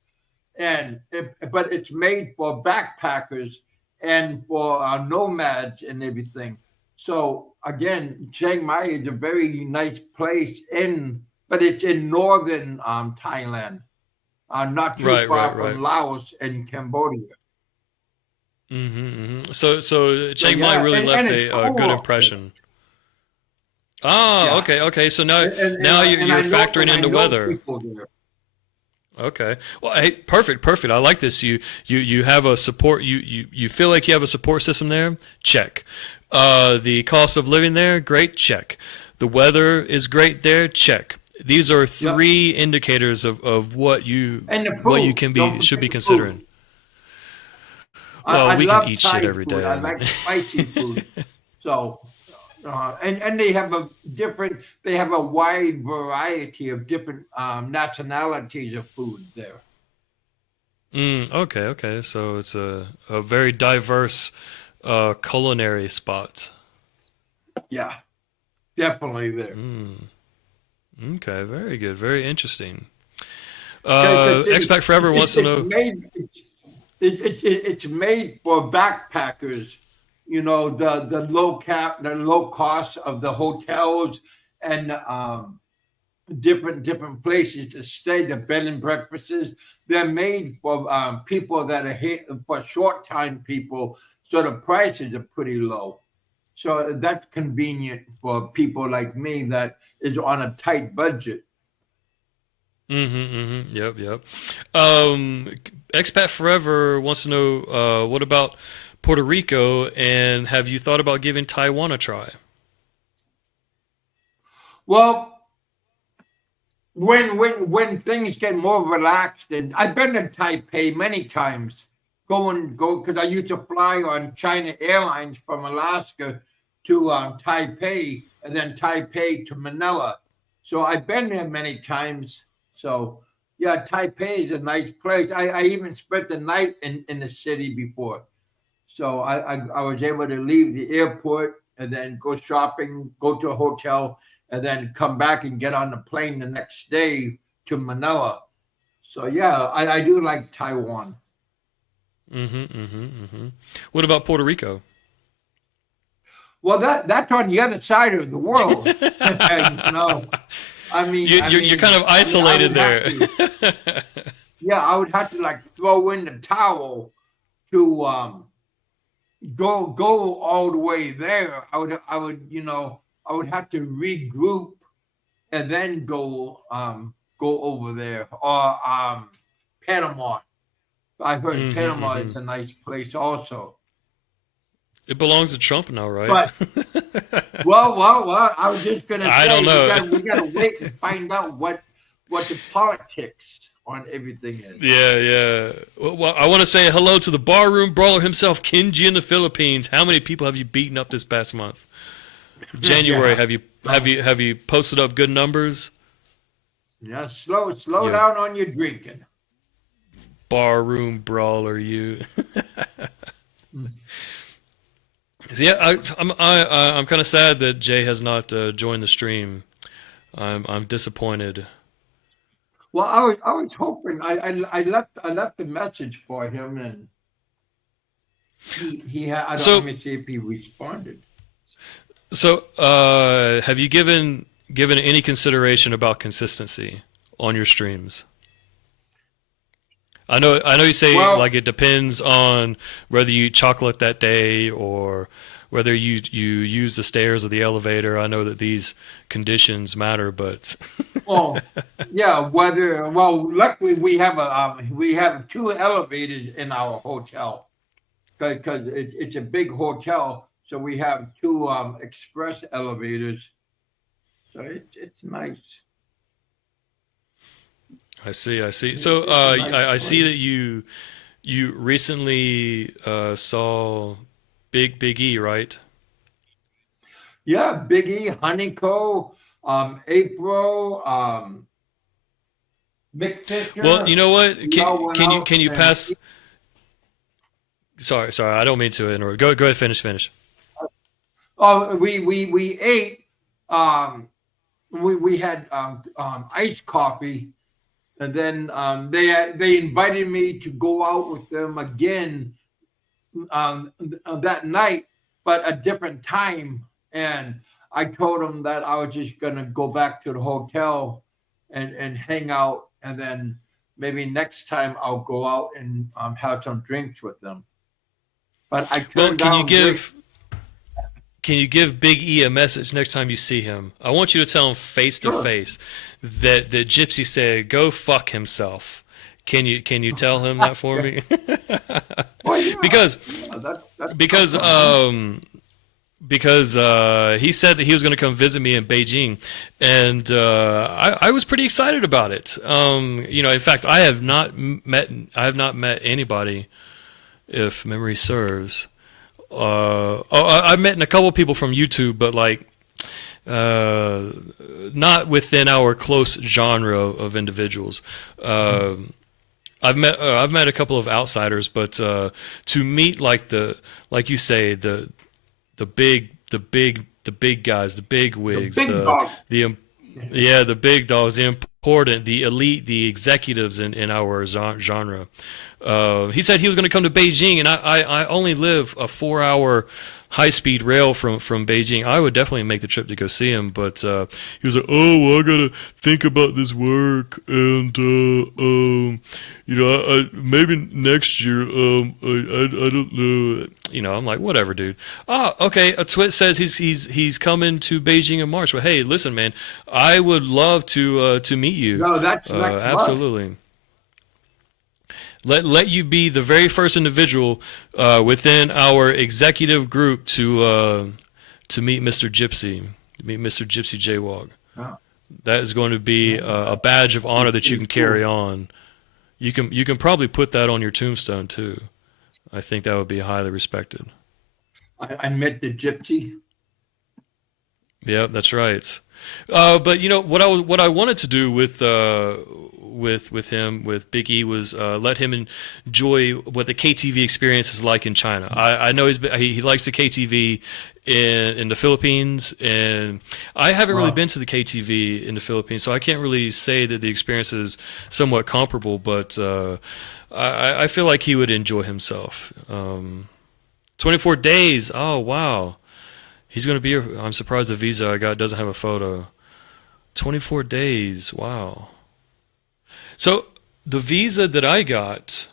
but it's made for backpackers and for nomads and everything. So again, Chiang Mai is a very nice place but it's in northern Thailand, not too Right, right, far right. from Laos and Cambodia. So So Chiang Mai yeah, really and left it's a good cool up there. impression. Ah, Yeah, okay. So now and now I you're factoring and I in the know weather. people there. Okay. Well, hey, perfect, perfect. I like this. You have a support. You feel like you have a support system there. Check. The cost of living there, great. Check. The weather is great there. Check. These are Yep, three indicators of and the what you food. can Don't be should forget be the food. considering. Well, I we can love eat shit Thai every food. I day. like spicy food. So, and they have they have a wide variety of different nationalities of food there. Okay, okay. So it's a very diverse culinary spot. Yeah, definitely there. Mm, okay, very good, very interesting. Because Expat Forever wants to it's know. made it's made for backpackers. You know the low cost of the hotels and different places to stay. The bed and breakfasts they're made for people that are here for short time people, so the prices are pretty low. So that's convenient for people like me that is on a tight budget. Yep, yep. Um, Expat Forever wants to know what about Puerto Rico, and have you thought about giving Taiwan a try? Well, when things get more relaxed, and I've been to Taipei many times, go because I used to fly on China Airlines from Alaska to Taipei, and then Taipei to Manila. So I've been there many times. So yeah, Taipei is a nice place. I even spent the night in the city before. So I was able to leave the airport and then go shopping, go to a hotel, and then come back and get on the plane the next day to Manila. So yeah, I do like Taiwan. What about Puerto Rico? Well, that's on the other side of the world. You know, You're kind of I isolated would have there. to, yeah, I would have to like throw in the towel to go all the way there. I would have to regroup and then go over there or Panama. I heard Panama is a nice place also. It belongs to Trump now, right? But well, I was just gonna I don't say know. we gotta wait and find out what the politics on everything is. Yeah, yeah. Well, I want to say hello to the barroom brawler himself, Kenji, in the Philippines. How many people have you beaten up this past month? January, Yeah. have you posted up good numbers? Yeah, slow Yeah. down on your drinking. Barroom brawler, you. So yeah, I'm kind of sad that Jay has not joined the stream. I'm disappointed. Well, I was hoping I left a message for him and he had I don't So let me see if he responded. so have you given any consideration about consistency on your streams? I know you say Well, like it depends on whether you eat chocolate that day or whether you use the stairs or the elevator. I know that these conditions matter, but oh yeah, whether well luckily we have two elevators in our hotel because it's a big hotel, so we have two express elevators. So it's nice. I see, I see. So It's a nice I see place. that you recently saw Big E, right? Yeah, Biggie, Honeyco, April, Mick Well, you Fisher. know what? We all went out Can you and pass? Sorry, I don't mean to interrupt. Go ahead, finish. oh, we ate. Um, we had iced coffee, and then they invited me to go out with them again that night, but a different time. And I told them that I was just gonna go back to the hotel and hang out, and then maybe next time I'll go out and have some drinks with them. But I Well, turned down great. can you give Big E a message next time you see him? I want you to tell him face to Sure. face that Gypsy said go fuck himself. Can you tell him that for Yeah. me? Well, yeah, because yeah, that's no because problem. he said that he was going to come visit me in Beijing, and I was pretty excited about it. In fact, I have not met anybody, if memory serves. I've met a couple of people from YouTube, but like uh, not within our close genre of individuals. I've met a couple of outsiders, but to meet like you say the big guys, the big The wigs, big dog. the yeah, the big dogs, the important, the elite, the executives in our genre. He said he was going to come to Beijing, and I only live a 4 hour high speed rail from Beijing. I would definitely make the trip to go see him, but he was like, "Oh, well, I gotta think about this work, and maybe next year. I don't know. I'm like, whatever, dude. Ah, okay. A twit says he's coming to Beijing in March. Well, hey, listen, man, I would love to meet you. No, that's next month. Absolutely. Let you be the very first individual within our executive group to meet Mr. Gypsy, meet Mr. Gypsy Jaywalk. Oh, That is going to be a badge of honor that's that you pretty can carry cool. on. You can probably put that on your tombstone too. I think that would be highly respected. I met the gypsy. Yeah, that's right. But what I wanted to do with him with Big E was let him enjoy what the KTV experience is like in China. I know he likes the KTV in the Philippines, and I haven't really Wow. been to the KTV in the Philippines, so I can't really say that the experience is somewhat comparable. But I feel like he would enjoy himself. 24 days. Oh wow, he's gonna be here. I'm surprised the visa I got doesn't have a photo. 24 days. Wow. So the visa that I got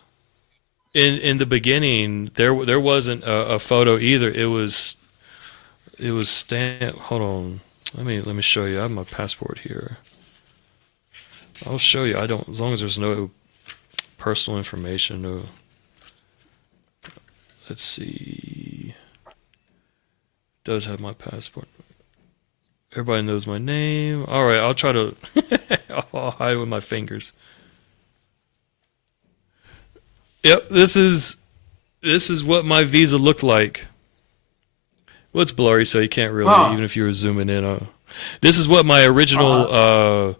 in the beginning, there wasn't a photo either. It was stamped. Hold on. Let me show you. I have my passport here. I'll show you. I don't, as long as there's no personal information. No. Let's see. Does have my passport. Everybody knows my name. All right, I'll try to. I'll hide with my fingers. Yep, this is what my visa looked like. Well, it's blurry, so you can't really, Huh. even if you were zooming in. This is what my original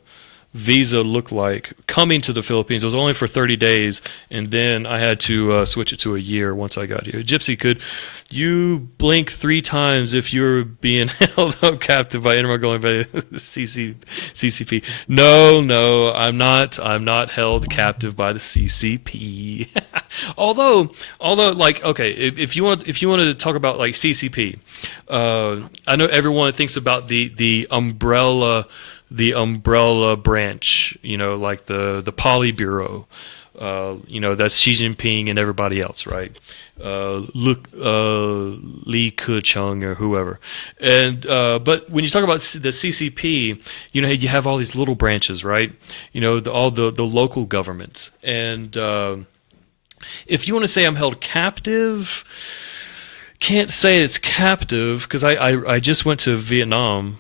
visa looked like coming to the Philippines. It was only for 30 days, and then I had to switch it to a year once I got here. Gypsy, could you blink 3 times if you're being held up captive by anyone going by the CCP? No, I'm not. I'm not held captive by the CCP. although, like, okay, if you want to talk about like CCP, I know everyone thinks about the umbrella. The umbrella branch, like the Politburo, that's Xi Jinping and everybody else, right? Li Keqiang or whoever. And but when you talk about the CCP, you have all these little branches, right? All the local governments. And if you want to say I'm held captive, can't say it's captive because I just went to Vietnam.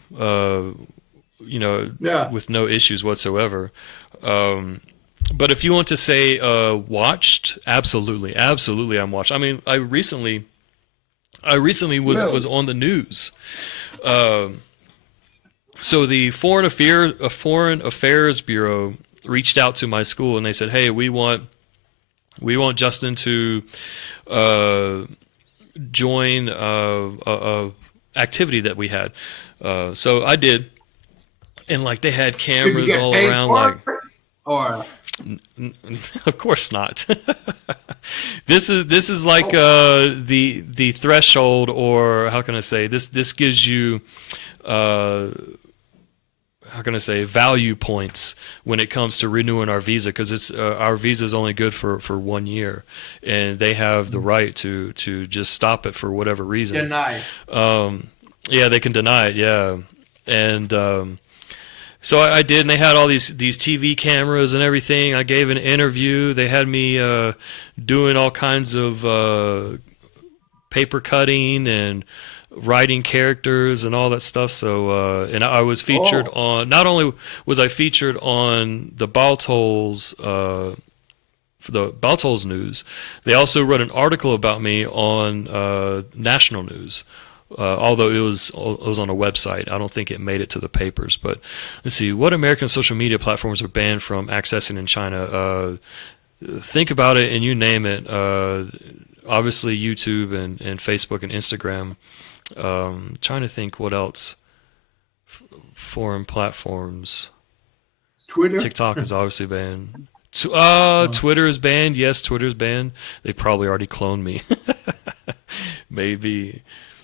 Yeah. With no issues whatsoever. But if you want to say watched, absolutely, I'm watched. I mean, I recently was on the news. So the Foreign Affairs Bureau reached out to my school and they said, "Hey, we want Justin to join a activity that we had." So I did. And like they had Did you cameras get all paid around, for like, it? Or of course not. This is like the threshold, or how can I say this gives you how can I say value points when it comes to renewing our visa, because it's our visa is only good for 1 year, and they have the right to just stop it for whatever reason. deny? Yeah, they can deny it. Yeah, and so I did, and they had all these TV cameras and everything. I gave an interview. They had me doing all kinds of paper cutting and writing characters and all that stuff. So and I was featured on. Not only was I featured on the Baltol's for the Baltol's news, they also wrote an article about me on national news. Although it was on a website. I don't think it made it to the papers. But let's see, what American social media platforms are banned from accessing in China? Think about it and you name it. Obviously YouTube and Facebook and Instagram. Trying to think what else. Foreign platforms. Twitter? TikTok is obviously banned. Twitter is banned. Yes, Twitter is banned. They probably already cloned me. Maybe.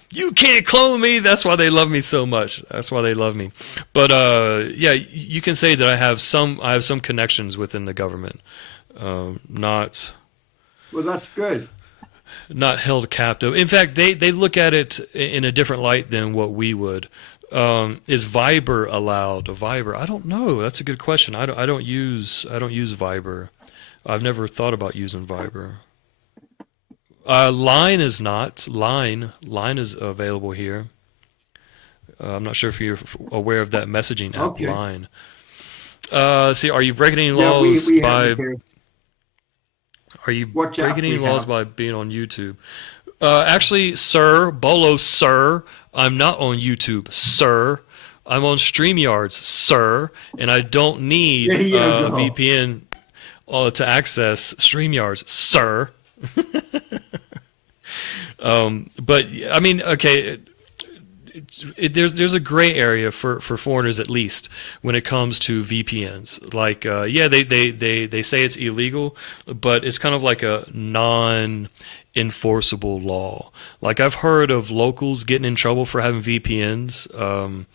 You can't clone me. That's why they love me so much. That's why they love me. But yeah, you can say that I have some connections within the government. Not Well, that's good. not held captive. In fact, they look at it in a different light than what we would. Is Viber allowed? Viber? I don't know. That's a good question. I don't use Viber. I've never thought about using Viber. Line is not. Line is available here. I'm not sure if you're aware of that messaging app, Okay. Line. See, are you breaking any Yeah, laws we by? have it here. Are you Watch out, breaking any we laws have. by being on YouTube? Actually, sir, Bolo, sir, I'm not on YouTube, sir. I'm on StreamYards, sir, and I don't need There you go. VPN to access StreamYards, sir. But I mean, okay, there's a gray area for foreigners at least when it comes to VPNs. Like, yeah, they say it's illegal, but it's kind of like a non-enforceable law. Like I've heard of locals getting in trouble for having VPNs,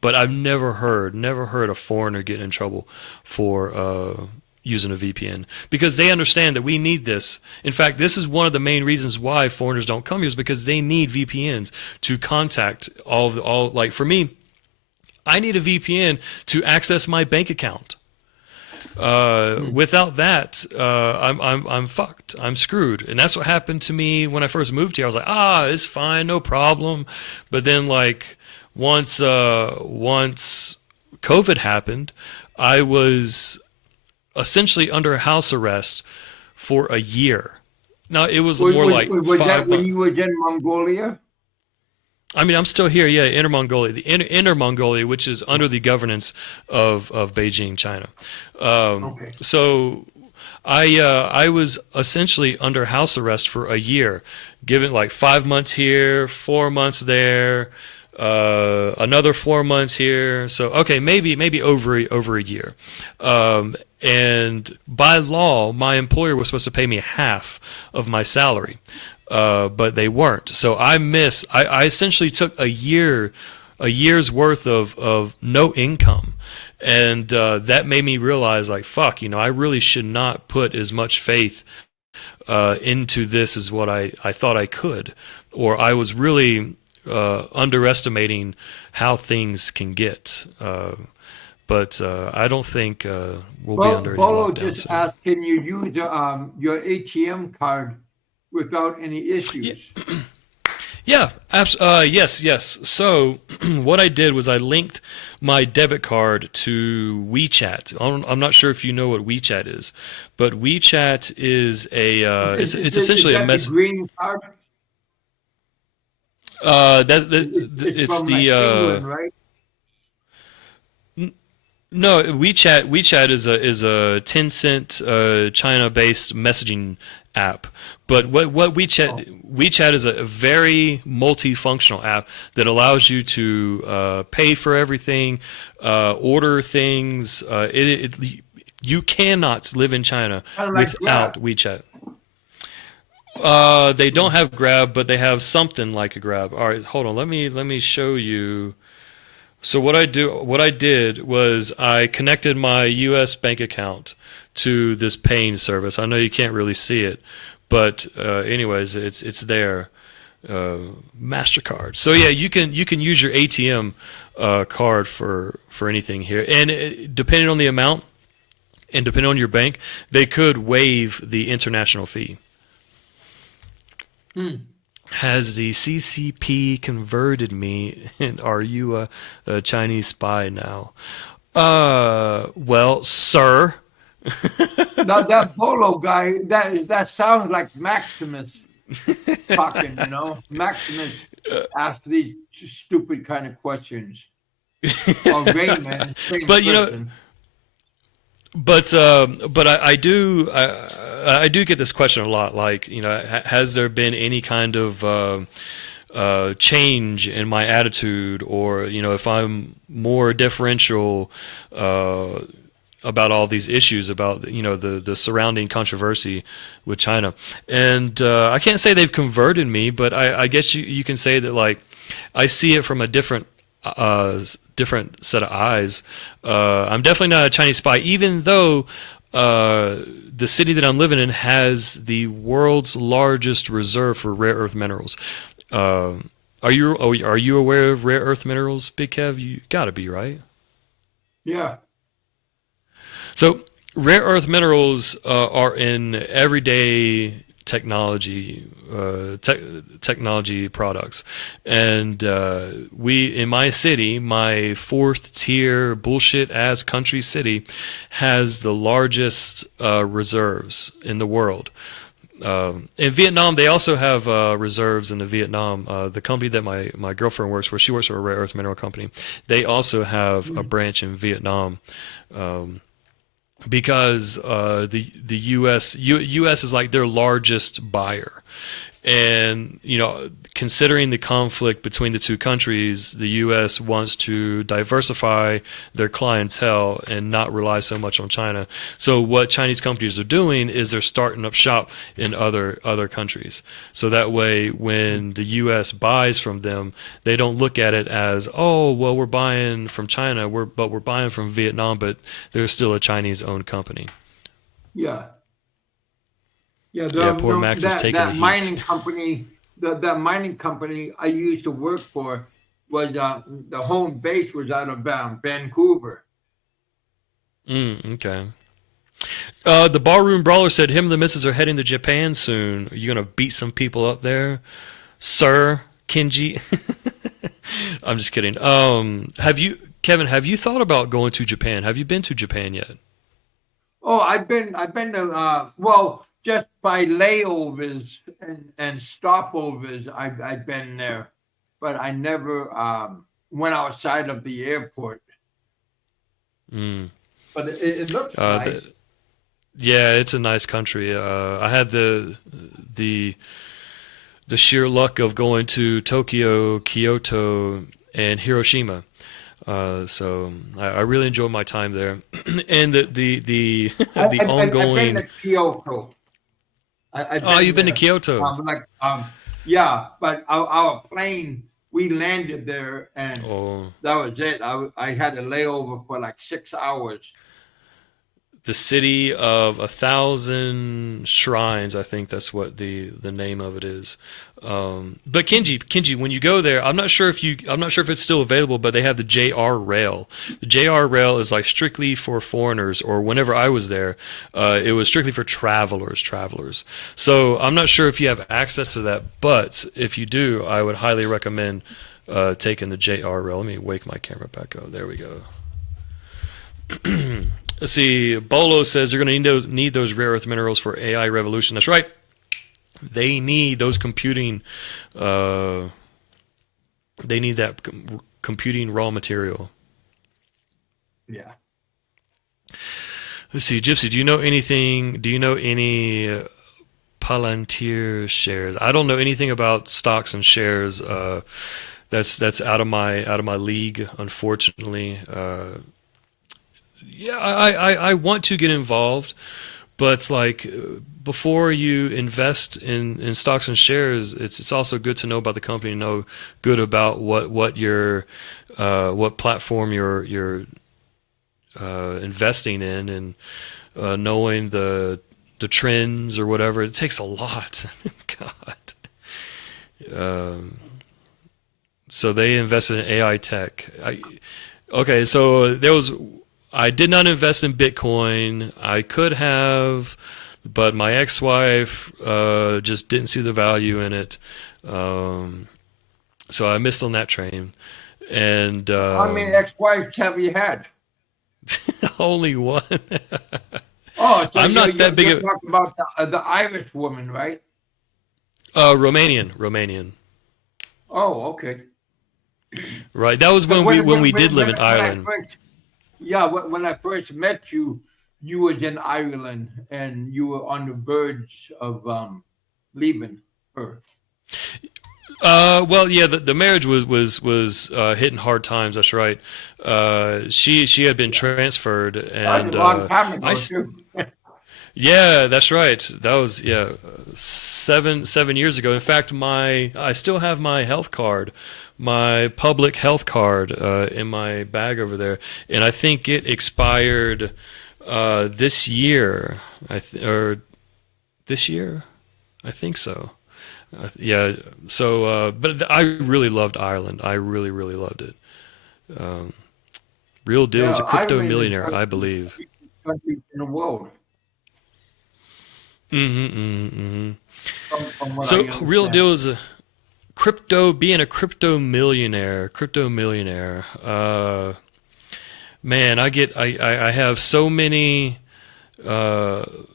but I've never heard a foreigner getting in trouble for using a VPN because they understand that we need this. In fact, this is one of the main reasons why foreigners don't come here is because they need VPNs to contact all like for me, I need a VPN to access my bank account. Without that, I'm fucked. I'm screwed. And that's what happened to me when I first moved here. I was like, it's fine, no problem. But then like once COVID happened, I was essentially under house arrest for a year. Now it was more like was 5 that when months. you were in Mongolia? I mean, I'm still here, yeah, Inner Mongolia, the Inner Mongolia, which is under the governance of Beijing, China. Okay. So I was essentially under house arrest for a year, given like 5 months here, 4 months there, another 4 months here. So okay, maybe over a year. And by law, my employer was supposed to pay me half of my salary, but they weren't. So I essentially took a year's worth of no income. And that made me realize, like, fuck, I really should not put as much faith into this as what I thought I could. Or I was really underestimating how things can get. But I don't think we'll be under any Bolo lockdown just soon. asked, can you use your ATM card without any issues? Yeah, yes. So what I did was I linked my debit card to WeChat. I'm not sure if you know what WeChat is, but WeChat is it's essentially is a that mess. the green card? It's from the England, right? No, WeChat is a Tencent China-based messaging app. But what WeChat is a very multifunctional app that allows you to pay for everything, order things. You cannot live in China Kind of like without Grab. WeChat. They don't have Grab, but they have something like a Grab. All right, hold on. Let me show you. So what I did was I connected my U.S. bank account to this paying service. I know you can't really see it, but anyways, it's there. MasterCard. So yeah, you can use your ATM card for anything here, and depending on the amount and depending on your bank, they could waive the international fee. Has the CCP converted me? And are you a Chinese spy now? Well, sir. Now that Bolo guy, that sounds like Maximus talking, Maximus asks these stupid kind of questions. Or Rayman, same But person. But I do get this question a lot. Like, has there been any kind of change in my attitude, or if I'm more differential about all these issues, about the surrounding controversy with China? And I can't say they've converted me, but I guess you can say that, like, I see it from a different set of eyes. I'm definitely not a Chinese spy, even though the city that I'm living in has the world's largest reserve for rare earth minerals. Are you aware of rare earth minerals, Big Kev? You gotta be, right? Yeah. So rare earth minerals are in everyday technology products, and we in my city, my fourth tier bullshit ass country city, has the largest reserves in the world. In Vietnam, they also have reserves in the Vietnam. The company that my girlfriend works for, she works for a rare earth mineral company. They also have a branch in Vietnam. Because the U.S. is like their largest buyer, And, considering the conflict between the two countries, the U.S. wants to diversify their clientele and not rely so much on China. So what Chinese companies are doing is they're starting up shop in other countries. So that way, when the U.S. buys from them, they don't look at it as, oh, well, we're buying from China, but we're buying from Vietnam, but they're still a Chinese-owned company. Yeah. Yeah, Yeah, poor Max is taking the that heat. mining company, that mining company I used to work for was the home base was out of Vancouver. Okay. The barroom brawler said him and the missus are heading to Japan soon. Are you gonna beat some people up there, sir Kenji? I'm just kidding. Have you, Kevin? Have you thought about going to Japan? Have you been to Japan yet? Oh, I've been to well, just by layovers and stopovers. I've been there, but I never went outside of the airport. Mm. But it looks Uh, nice. the, yeah, it's a nice country. I had the the sheer luck of going to Tokyo, Kyoto, and Hiroshima. So I really enjoyed my time there, and the the I've been to ongoing. Kyoto. I've Oh, been you've been to there. Kyoto. Like yeah, but our plane we landed there and Oh, that was it. I had a layover for like 6 hours. the city of 1,000 shrines. I think that's what the name of it is. But Kenji, when you go there, I'm not sure if it's still available, but they have the JR rail. The JR rail is like strictly for foreigners, or whenever I was there, it was strictly for travelers. So I'm not sure if you have access to that, but if you do, I would highly recommend taking the JR rail. Let me wake my camera back up. There we go. Let's see. Bolo says they're going to need those rare earth minerals for AI revolution. That's right. They need those computing. Uh, they need that computing raw material. Yeah. Let's see, Gypsy. Do you know anything? Do you know any Palantir shares? I don't know anything about stocks and shares. That's out of my league, unfortunately. Yeah, I want to get involved, but it's like before you invest in stocks and shares, it's also good to know about the company, know good about what your what platform you're investing in, and knowing the trends or whatever. It takes a lot. God. Um, so they invested in AI tech. Okay, so I did not invest in Bitcoin. I could have, but my ex-wife just didn't see the value in it. Um, so I missed on that train. And How many ex-wives have you had? only one. Oh, so I'm not that big you're of talking about the Irish woman, right? Romanian. Oh, okay. Right. That was Because when we did live in when I Ireland. first, yeah, when I first met you, you was in Ireland and you were on the verge of leaving her. Well, yeah, the marriage was hitting hard times. That's right. She had been Yeah, transferred, that was a and long time I ago too. yeah, that's right. That was, yeah, 7 years ago. In fact, I still have my health card, my public health card, in my bag over there, and I think it expired this year. Or this year, I think so. Yeah. So, but I really loved Ireland. I really loved it. Um, Real deal is Yeah, a crypto Ireland is millionaire, one of I the believe. richest countries in the world, from what So, I real understand. deal is a being a crypto millionaire. Crypto millionaire. Man, I have so many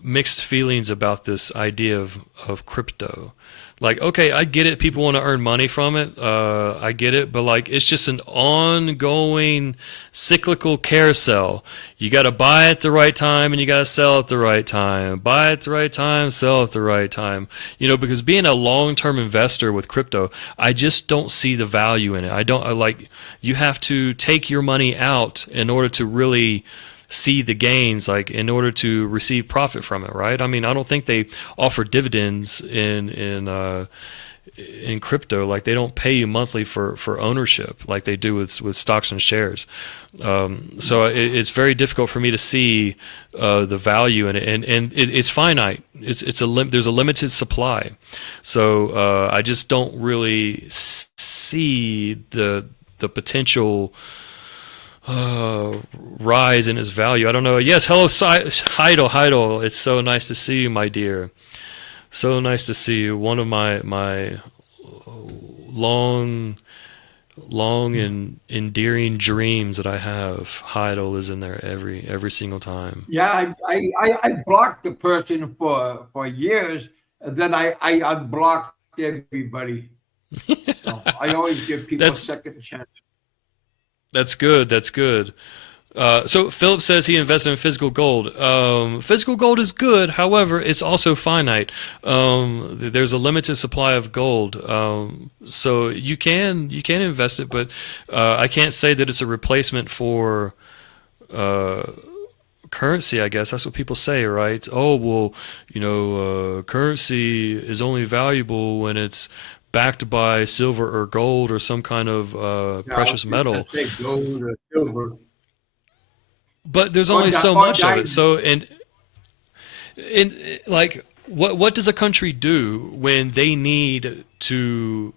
mixed feelings about this idea of crypto. Like, okay, I get it. People want to earn money from it. I get it. But like, it's just an ongoing cyclical carousel. You got to buy at the right time and you got to sell at the right time. Buy at the right time, sell at the right time. Because being a long-term investor with crypto, I just don't see the value in it. I like, you have to take your money out in order to really see the gains, like in order to receive profit from it, right? I mean, I don't think they offer dividends in crypto. Like they don't pay you monthly for ownership like they do with stocks and shares. So it's very difficult for me to see the value in it, and it's finite. There's a limited supply, so I just don't really see the potential rise in its value. I don't know. Yes, hello, Heidel. It's so nice to see you, my dear. So nice to see you. One of my long, long and endearing dreams that I have. Heidel is in there every single time. Yeah, I blocked the person for years, and then I unblocked everybody. So I always give people a That's second chance. that's good. That's good. So Philip says he invested in physical gold. Physical gold is good, however, it's also finite. There's a limited supply of gold, so you can invest it, but I can't say that it's a replacement for uh, currency. I guess that's what people say, right? Oh well, currency is only valuable when it's backed by silver or gold or some kind of Yeah, I was precious just gonna metal. say gold or silver But there's or only so or much of it. diamond. So, and like, what does a country do when they need to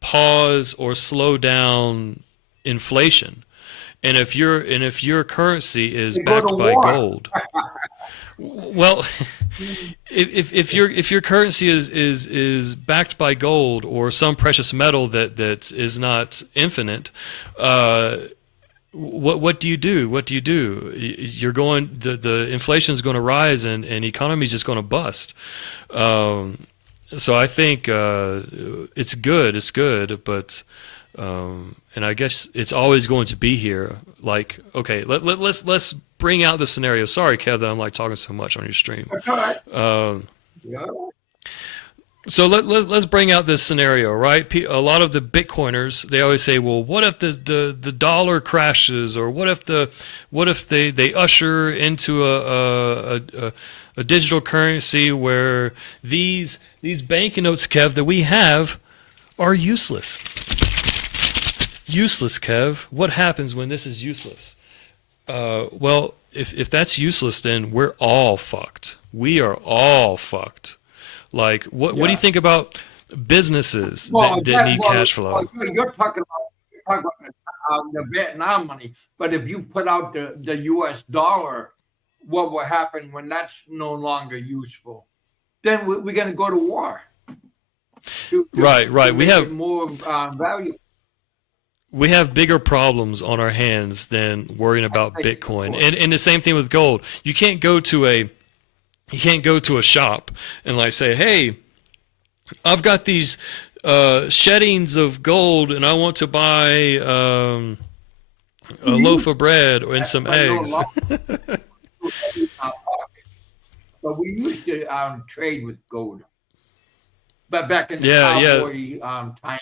pause or slow down inflation? And if your currency is They go to backed by war. gold, well, if your currency is backed by gold or some precious metal that is not infinite, uh, what do you do? What do you do? You're going the inflation is going to rise and economy is just going to bust. Um, so I think it's good. It's good, but and I guess it's always going to be here. Like, okay, let's bring out the scenario. Sorry, Kev, that I'm like talking so much on your stream. That's all right. Um, Yeah. so let's bring out this scenario, right? A lot of the Bitcoiners, they always say, well, what if the dollar crashes, or what if they usher into a digital currency where these banknotes, Kev, that we have are useless. Useless, Kev. What happens when this is useless? Well, if that's useless, then we're all fucked. We are all fucked. Like, what do you Yeah. think about businesses Well, that need cash flow? you're talking about the Vietnam money, but if you put out the U.S. dollar, what will happen when that's no longer useful? Then we're going to go to war Right, to right. We make it have more valuable. we have bigger problems on our hands than worrying about Of Bitcoin. course. And the same thing with gold. You can't go to a shop and like say, "Hey, I've got these sheddings of gold and I want to buy a We loaf of used bread and that, some but no eggs." longer. But we used to trade with gold, but back in the Yeah, yeah. cowboy time.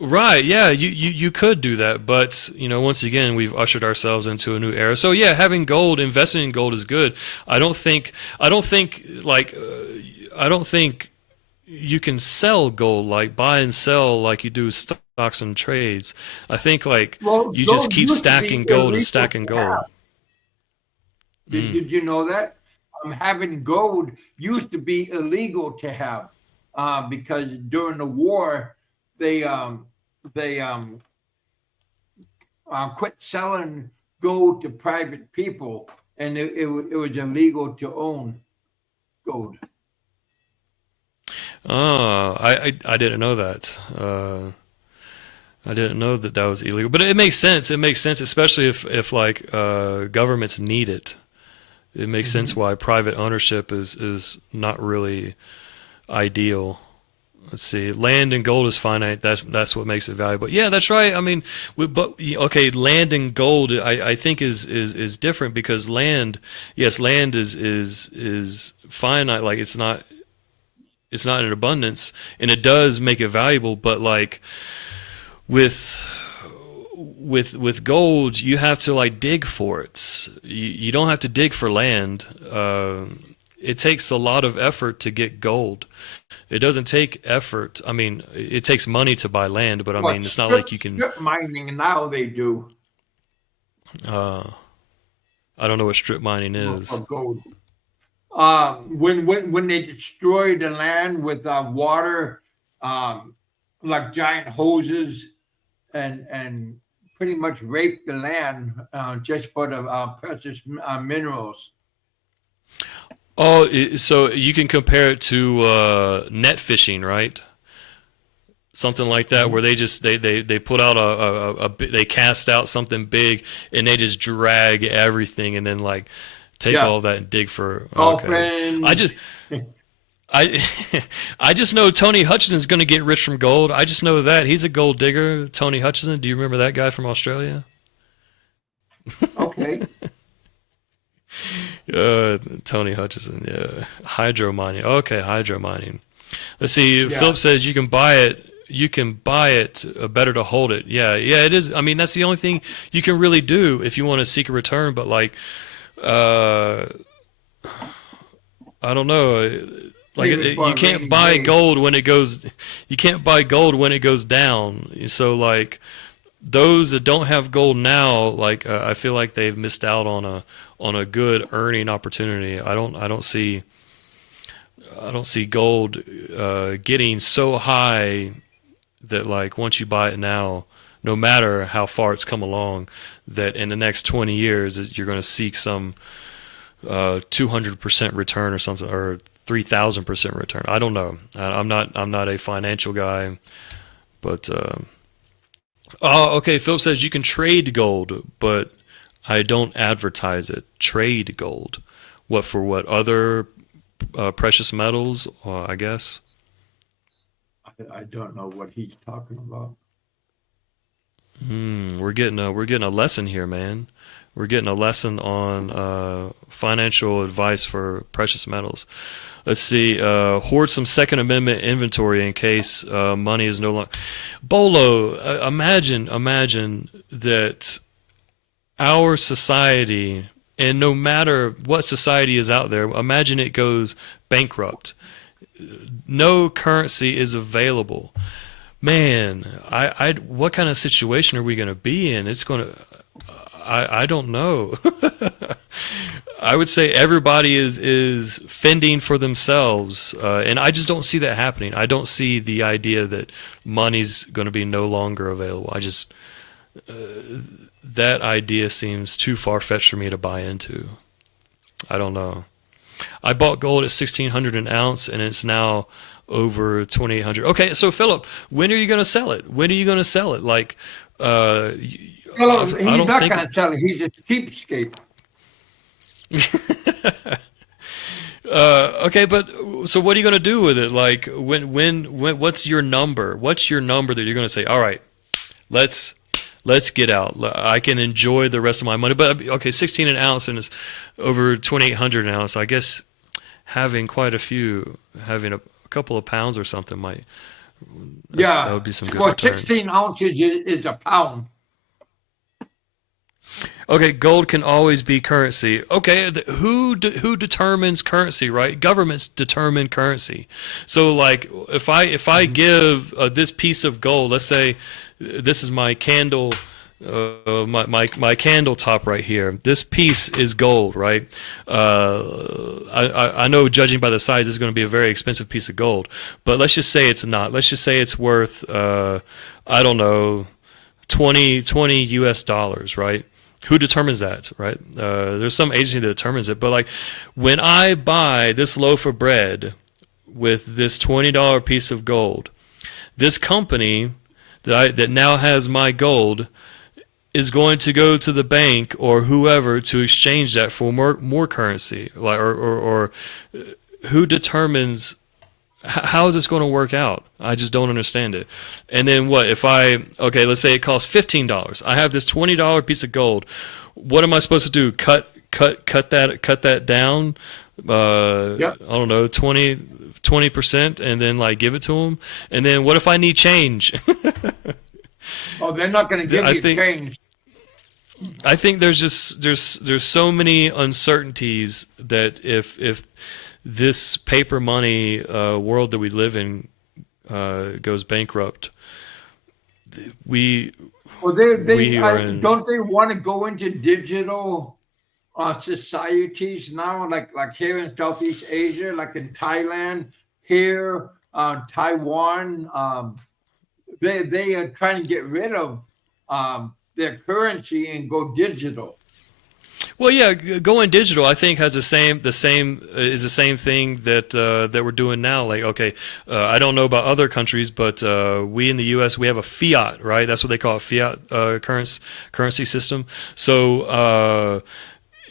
Right, yeah, you could do that, but once again, we've ushered ourselves into a new era. So yeah, having gold, investing in gold is good. I don't think you can sell gold, like buy and sell like you do stocks and trades. I think like Well, you just gold keep used to stacking be gold and illegal stacking to have. gold. Mm. Did you know that? Having gold used to be illegal to have because during the war they they quit selling gold to private people, and it was illegal to own gold. Oh, I didn't know that. I didn't know that that was illegal, but it makes sense. It makes sense, especially if like governments need it. It makes sense Hmm. why private ownership is not really ideal. let's see. Land and gold is finite. That's what makes it valuable. Yeah, that's right. I mean, but okay, land and gold, I think is different because land, yes, land is finite. Like it's not in abundance, and it does make it valuable. But like with gold, you have to like dig for it. You don't have to dig for land. It takes a lot of effort to get gold. It doesn't take effort. I mean, it takes money to buy land, but I What mean, it's not like you can. strip mining now they do Uh, I don't know what strip mining for is. gold. When they destroy the land with water, um, like giant hoses, and pretty much rape the land just for the precious minerals. Oh, so you can compare it to net fishing, right? Something like that, where Mhm. they put out they cast out something big and they just drag everything and then like take Yeah, all that and dig for. Okay, I dolphins. just I I just know Tony Hutchinson's going to get rich from gold. I just know that he's a gold digger. Tony Hutchinson, do you remember that guy from Australia? Okay. Tony Hutchison, yeah, hydro mining. Okay, hydro mining. Let's see. Yeah. Philip says you can buy it. You can buy it. Better to hold it. Yeah, yeah, it is. I mean, that's the only thing you can really do if you want to seek a return. But like, uh, I don't know. Like, Save it for you a can't rainy buy day. gold when it goes. You can't buy gold when it goes down. So like, those that don't have gold now, like, I feel like they've missed out on a good earning opportunity. I don't see gold getting so high that like once you buy it now, no matter how far it's come along, that in the next 20 years you're going to seek some 200% return or something, or 3,000% return. I don't know. I'm not a financial guy, but oh, okay. Philip says you can trade gold, but I don't advertise it. Trade gold. What for? What other precious metals? I guess. I don't know what he's talking about. We're getting a lesson here, man. We're getting a lesson on financial advice for precious metals. Let's see. Hoard some Second Amendment inventory in case money is no longer. Bolo, imagine that our society, and no matter what society is out there, imagine it goes bankrupt. No currency is available. Man, what kind of situation are we going to be in? I don't know. I would say everybody is fending for themselves, and I just don't see that happening. I don't see the idea that money's going to be no longer available. That idea seems too far-fetched for me to buy into. I don't know. I bought gold at 1,600 an ounce, and it's now over 2,800. Okay, so Philip, when are you going to sell it? When are you going to sell it? Like, uh, Well, I he's don't not think. going to sell it. He's a cheapskate. Okay, but so what are you going to do with it? Like, what's your number? What's your number that you're going to say? All right, let's get out. I can enjoy the rest of my money. But okay, 16 an ounce and it's over 2,800 an ounce. I guess having a couple of pounds or something might that Yeah. would be some good Well, returns. 16 ounces is a pound. Okay, gold can always be currency. Okay, who determines currency, right? Governments determine currency. So like if I Mhm. give this piece of gold, let's say this is my candle my candle top right here. This piece is gold, right? I know judging by the size, it's going to be a very expensive piece of gold. But let's just say it's not. Let's just say it's worth I don't know 20 US dollars, right? Who determines that, right? There's some agency that determines it. But like when I buy this loaf of bread with this $20 piece of gold, this company that now has my gold is going to go to the bank or whoever to exchange that for more currency, like or who determines how is this going to work out? I just don't understand it. And then what if okay, let's say it costs $15. I have this $20 piece of gold. What am I supposed to do? Cut that down? Yep. I don't know, 20%, and then like give it to them. And then what if I need change? Oh, they're not going to give you change. I think there's so many uncertainties that if this paper money world that we live in goes bankrupt, we Well, we are in. don't they want to go into digital societies now, like here in Southeast Asia, like in Thailand, here, Taiwan. They are trying to get rid of their currency and go digital. Well, yeah, going digital, I think has the same thing that that we're doing now. Like, okay, I don't know about other countries, but we in the U.S. we have a fiat, right? That's what they call a fiat currency system. So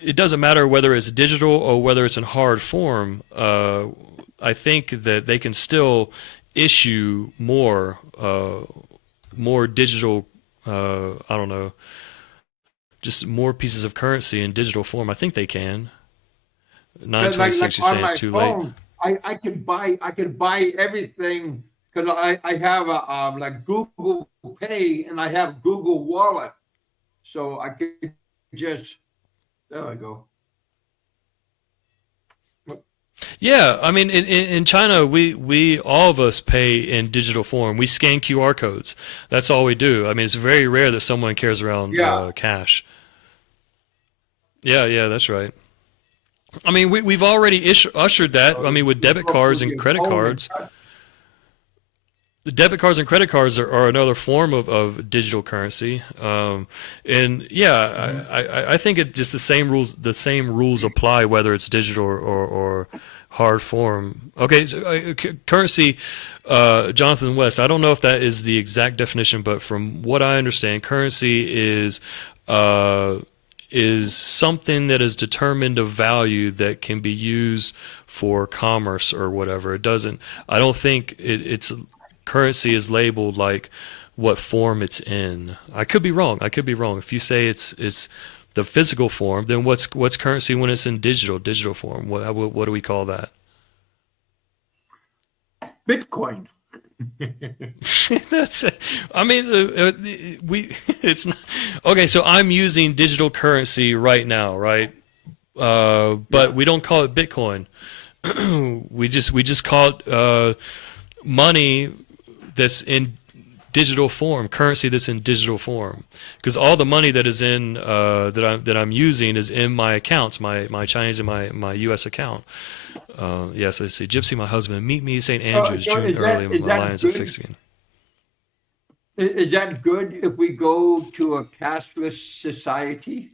it doesn't matter whether it's digital or whether it's in hard form. I think that they can still issue more digital. I don't know. Just more pieces of currency in digital form. I think they can. 926, you say it's too late. I could buy everything because I have a like Google Pay and I have Google Wallet, so I could just there I go. Yeah, I mean, in China, we all of us pay in digital form. We scan QR codes. That's all we do. I mean, it's very rare that someone carries around cash. Yeah, that's right. I mean, we've already ushered that. I mean, with debit cards and credit cards. The debit cards and credit cards are another form of digital currency. And yeah, I think it just the same rules apply whether it's digital or hard form. Okay, so, currency, Jonathan West. I don't know if that is the exact definition, but from what I understand, currency is something that is determined of value that can be used for commerce or whatever. It doesn't. I don't think it's currency is labeled like what form it's in. I could be wrong. If you say it's the physical form, then what's currency when it's in digital form? What do we call that? Bitcoin. That's it. I mean, it's not, okay. So I'm using digital currency right now, right? But we don't call it Bitcoin. we just call it money that's in digital form, currency that's in digital form, because all the money that is in that I'm using is in my accounts, my Chinese and my U.S. account. Yes, I see. Gypsy, my husband, meet me St. Andrews, June early. My lines are fixing. Is that good if we go to a cashless society?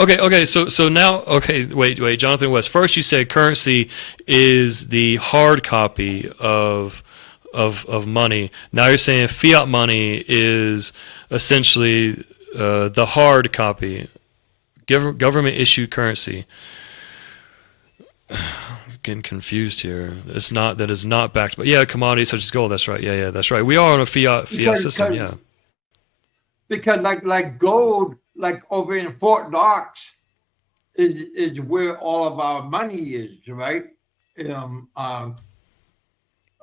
Okay. So now, okay. Wait. Jonathan West. First, you said currency is the hard copy of money. Now you're saying fiat money is essentially the hard copy, government issued currency. I'm getting confused here. That is not backed, but yeah, commodities such as gold. That's right. Yeah, that's right. We are on a fiat system. Yeah. Because like gold, like over in Fort Knox, is where all of our money is, right?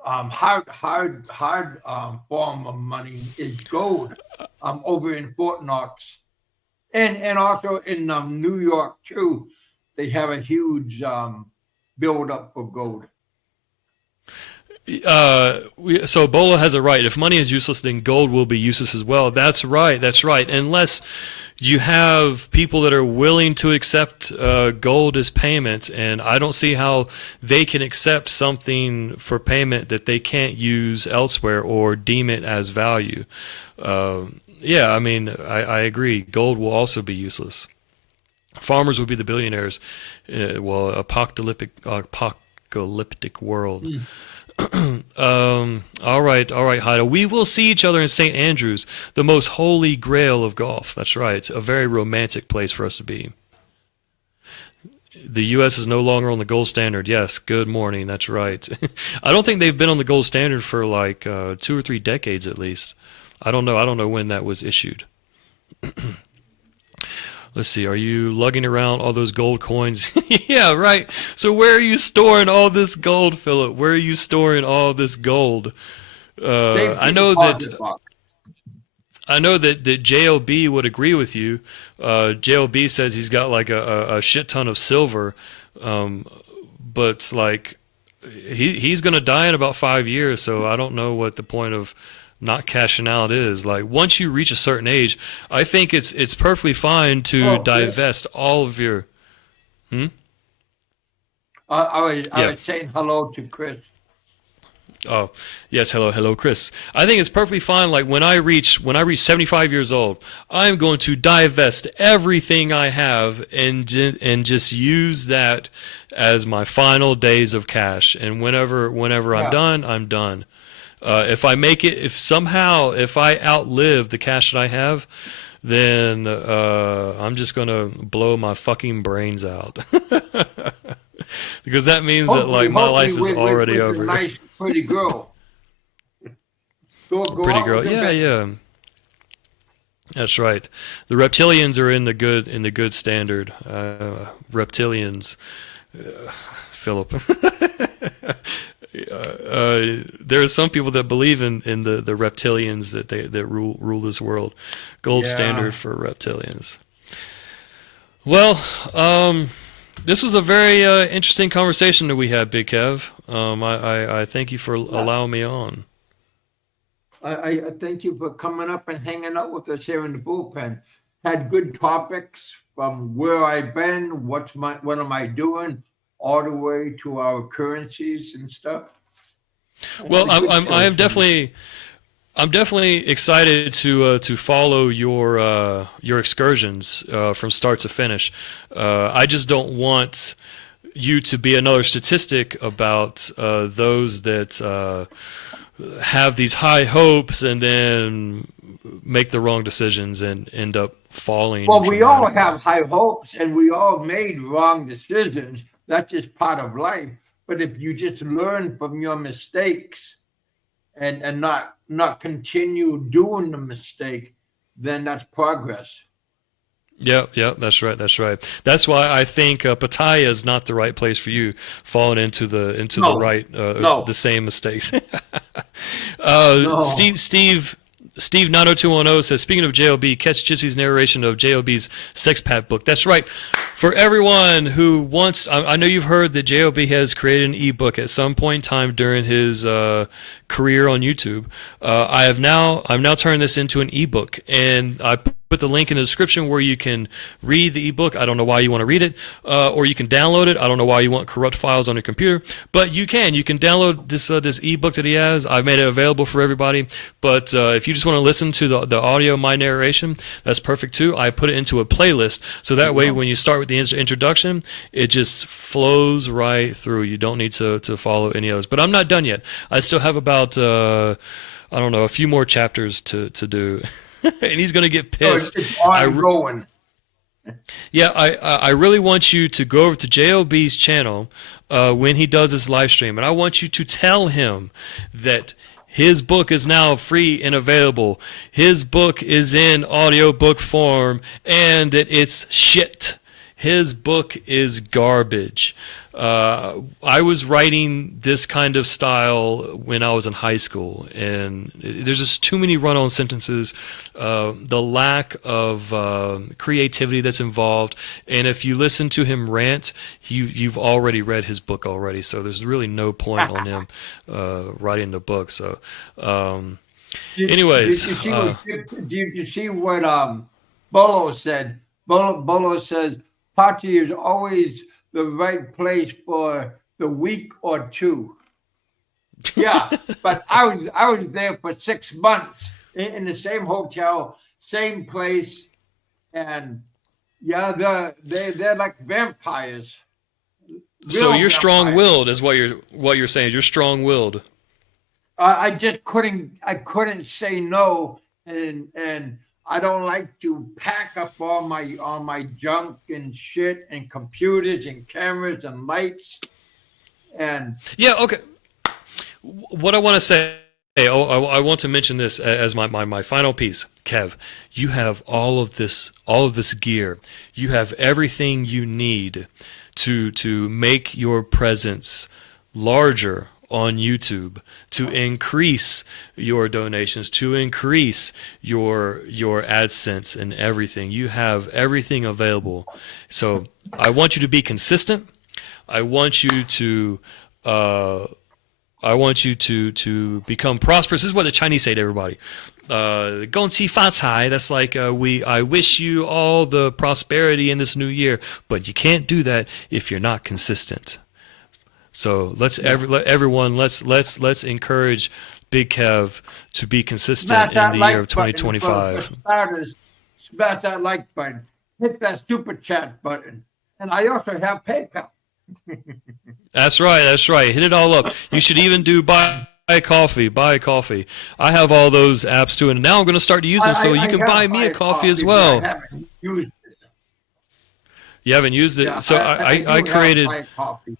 Hard form of money is gold, over in Fort Knox, and also in New York too. They have a huge build up for gold. So Bola has it right. If money is useless, then gold will be useless as well. That's right. Unless you have people that are willing to accept gold as payment, and I don't see how they can accept something for payment that they can't use elsewhere or deem it as value. Yeah, I mean, I agree. Gold will also be useless. Farmers would be the billionaires. Apocalyptic world. All right, Haida. We will see each other in St. Andrews, the most holy grail of golf. That's right. A very romantic place for us to be. the U.S. is no longer on the gold standard. Yes, good morning. That's right. I don't think they've been on the gold standard for like 2 or 3 decades at least. I don't know. I don't know when that was issued. Let's see. Are you lugging around all those gold coins? Yeah, right. So where are you storing all this gold, Philip? Where are you storing all this gold? I know that. I know that JLB would agree with you. JLB says he's got like a shit ton of silver, but like he's gonna die in about 5 years. So I don't know what the point of not cashing out is. Like once you reach a certain age, I think it's perfectly fine to divest all of your. I was saying hello to Chris. Oh, yes, hello, Chris. I think it's perfectly fine. Like when I reach 75 years old, I'm going to divest everything I have and just use that as my final days of cash. And whenever I'm done, I'm done. If I make it, if I outlive the cash that I have, then I'm just gonna blow my fucking brains out. Because that means that like my life is already over. A nice, pretty girl. Pretty girl, yeah. That's right. The reptilians are in the good standard. Reptilians, Philip. There are some people that believe in the reptilians that rule this world. Gold standard for reptilians. Well, this was a very interesting conversation that we had, Big Kev. I thank you for allowing me on. I thank you for coming up and hanging out with us here in the bullpen. Had good topics from where I've been, what am I doing, all the way to our currencies and stuff. Well, I'm definitely excited to follow your excursions from start to finish. I just don't want you to be another statistic about those that have these high hopes and then make the wrong decisions and end up falling. Well, we all have high hopes and we all made wrong decisions. That's just part of life. But if you just learn from your mistakes and not continue doing the mistake, then that's progress. Yep, that's right. That's why I think Pattaya is not the right place for you, falling into the the same mistakes. No. Steve 90210 says, speaking of JLB, catch Gypsy's narration of JLB's Sex Pat book. That's right. For everyone who wants, I know you've heard that JLB has created an ebook at some point in time during his career on YouTube. I've now turned this into an ebook, and I put the link in the description where you can read the ebook. I don't know why you want to read it, or you can download it. I don't know why you want corrupt files on your computer, but you can download this ebook that he has. I've made it available for everybody. But if you just want to listen to the audio, my narration, that's perfect too. I put it into a playlist, so that way when you start with the introduction, it just flows right through. You don't need to follow any others. But I'm not done yet. I still have about a few more chapters to do. And he's going to get pissed. It's ongoing. Yeah, I really want you to go over to JLB's channel when he does his live stream, and I want you to tell him that his book is now free and available. His book is in audiobook form, and that it's shit. His book is garbage. I was writing this kind of style when I was in high school, and there's just too many run-on sentences, the lack of creativity that's involved, and if you listen to him rant, you've already read his book already, so there's really no point on him writing the book. So, anyways. Did you see what Bolo said? Bolo says, Party is always the right place for the week or two. Yeah, but I was there for 6 months in the same hotel, same place, and yeah, they're like vampires. So you're strong-willed, is what you're saying. You're strong-willed. I just couldn't say no, and I don't like to pack up all my junk and shit and computers and cameras and lights and Yeah, okay. What I want to say, I want to mention this as my final piece. Kev, you have all of this gear. You have everything you need to make your presence larger on YouTube, to increase your donations, to increase your AdSense and everything. You have everything available. So I want you to be consistent. I want you to uh, I want you to become prosperous. This is what the Chinese say to everybody. 恭喜发财. That's like I wish you all the prosperity in this new year, but you can't do that if you're not consistent. So let everyone let's encourage Big Kev to be consistent smash in that the year of like button for 2025. starters. Smash that like button. Hit that super chat button. And I also have PayPal. That's right. That's right. Hit it all up. You should even do buy coffee. Buy coffee. I have all those apps too, and now I'm going to start to use them. So you I can have buy me a buy coffee as but I well. haven't used it. You haven't used it. Yeah, So I I do have created. buy coffee.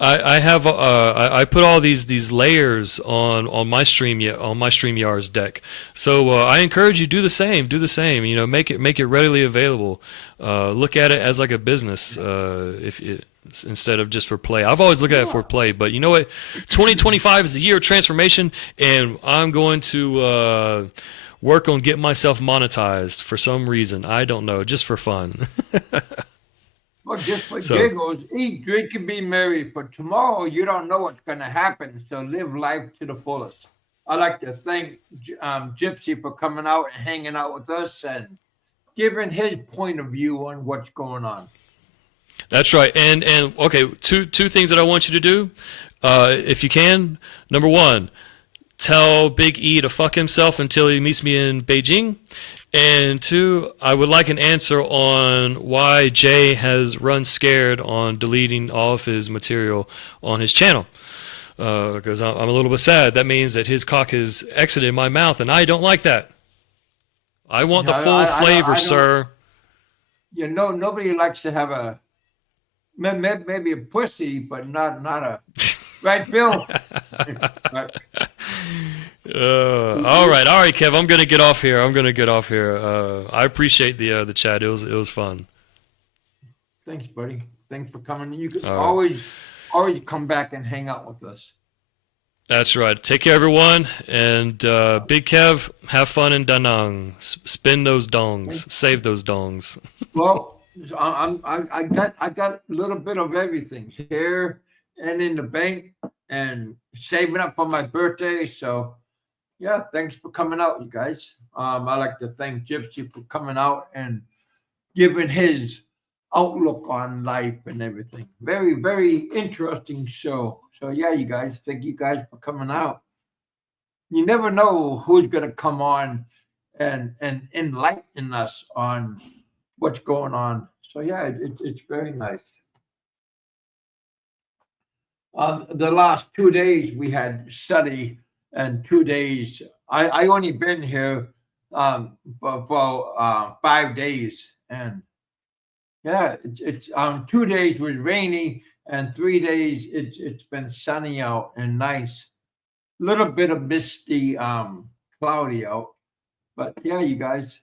I have I put all these layers on my StreamYard's deck. So I encourage you do the same. Do the same. You know, make it readily available. Look at it as like a business. If it, instead of just for play. I've always looked at it for play, but you know what? 2025 is the year of transformation, and I'm going to work on getting myself monetized for some reason. I don't know, just for fun. Well, just for So giggles, eat, drink, and be merry. For tomorrow, you don't know what's going to happen, so live life to the fullest. I'd like to thank Gypsy for coming out and hanging out with us and giving his point of view on what's going on. that's right. And okay, two things that I want you to do, if you can. Number one, tell Big E to fuck himself until he meets me in Beijing. And two, I would like an answer on why Jay has run scared on deleting all of his material on his channel. Because I'm a little bit sad. That means that his cock has exited my mouth, and I don't like that. I want the Yeah, full flavor, I don't. sir. You know, nobody likes to have maybe a pussy, but not a right, Bill. Right. All right, Kev. I'm gonna get off here. I appreciate the chat. It was fun. Thanks, buddy. Thanks for coming. You can All right. always come back and hang out with us. That's right. Take care, everyone. And Big Kev, have fun in Da Nang. Spin those dongs. Save those dongs. Well, I got a little bit of everything here and in the bank and saving up for my birthday. So yeah, thanks for coming out, you guys. I like to thank Gypsy for coming out and giving his outlook on life and everything. Very, very interesting show. So yeah, you guys, thank you guys for coming out. You never know who's gonna come on and enlighten us on what's going on. So yeah, it's very nice. The last 2 days we had study, and 2 days I only been here for 5 days, and yeah, it's 2 days was rainy, and 3 days it's been sunny out and nice. Little bit of misty, cloudy out, but yeah, you guys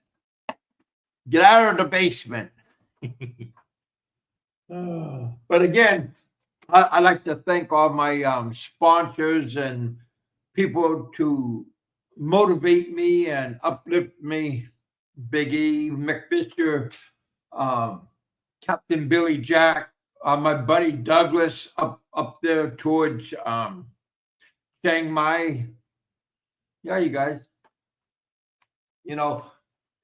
get out of the basement. But again, I like to thank all my sponsors and people to motivate me and uplift me. Big E, McFisher, um, Captain Billy Jack, my buddy Douglas up there towards Chiang Mai. Yeah, you guys. You know,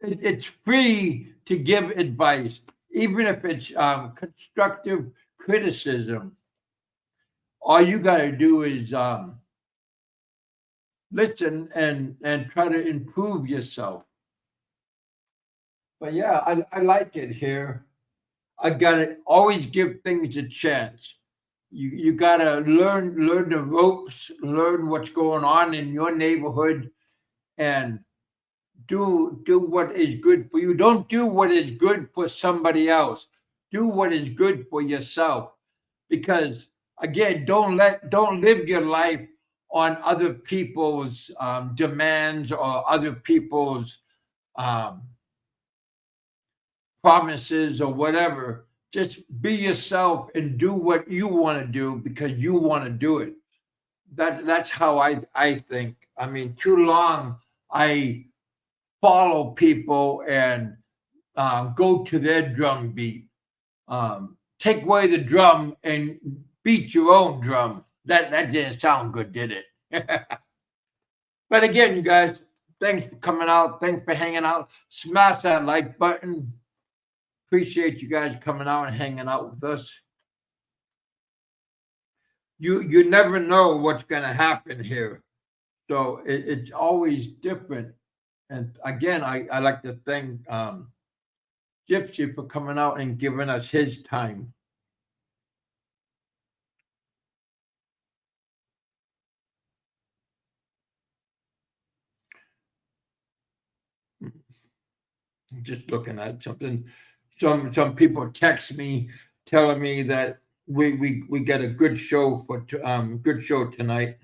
it's free to give advice, even if it's constructive criticism. All you got to do is listen and try to improve yourself. But yeah, I like it here. I gotta always give things a chance. You gotta learn the ropes, learn what's going on in your neighborhood, and do what is good for you. Don't do what is good for somebody else. Do what is good for yourself. Because again, don't live your life on other people's demands or other people's um, promises or whatever. Just be yourself and do what you want to do because you want to do it. That's how I think. I mean, too long I follow people and go to their drum beat. Take away the drum and beat your own drum. That didn't sound good, did it? But again, you guys, thanks for coming out. Thanks for hanging out. Smash that like button. Appreciate you guys coming out and hanging out with us. You never know what's gonna happen here. So it's always different. And again, I like to thank Gypsy for coming out and giving us his time. Just looking at something. Some people text me telling me that we got a good show good show tonight.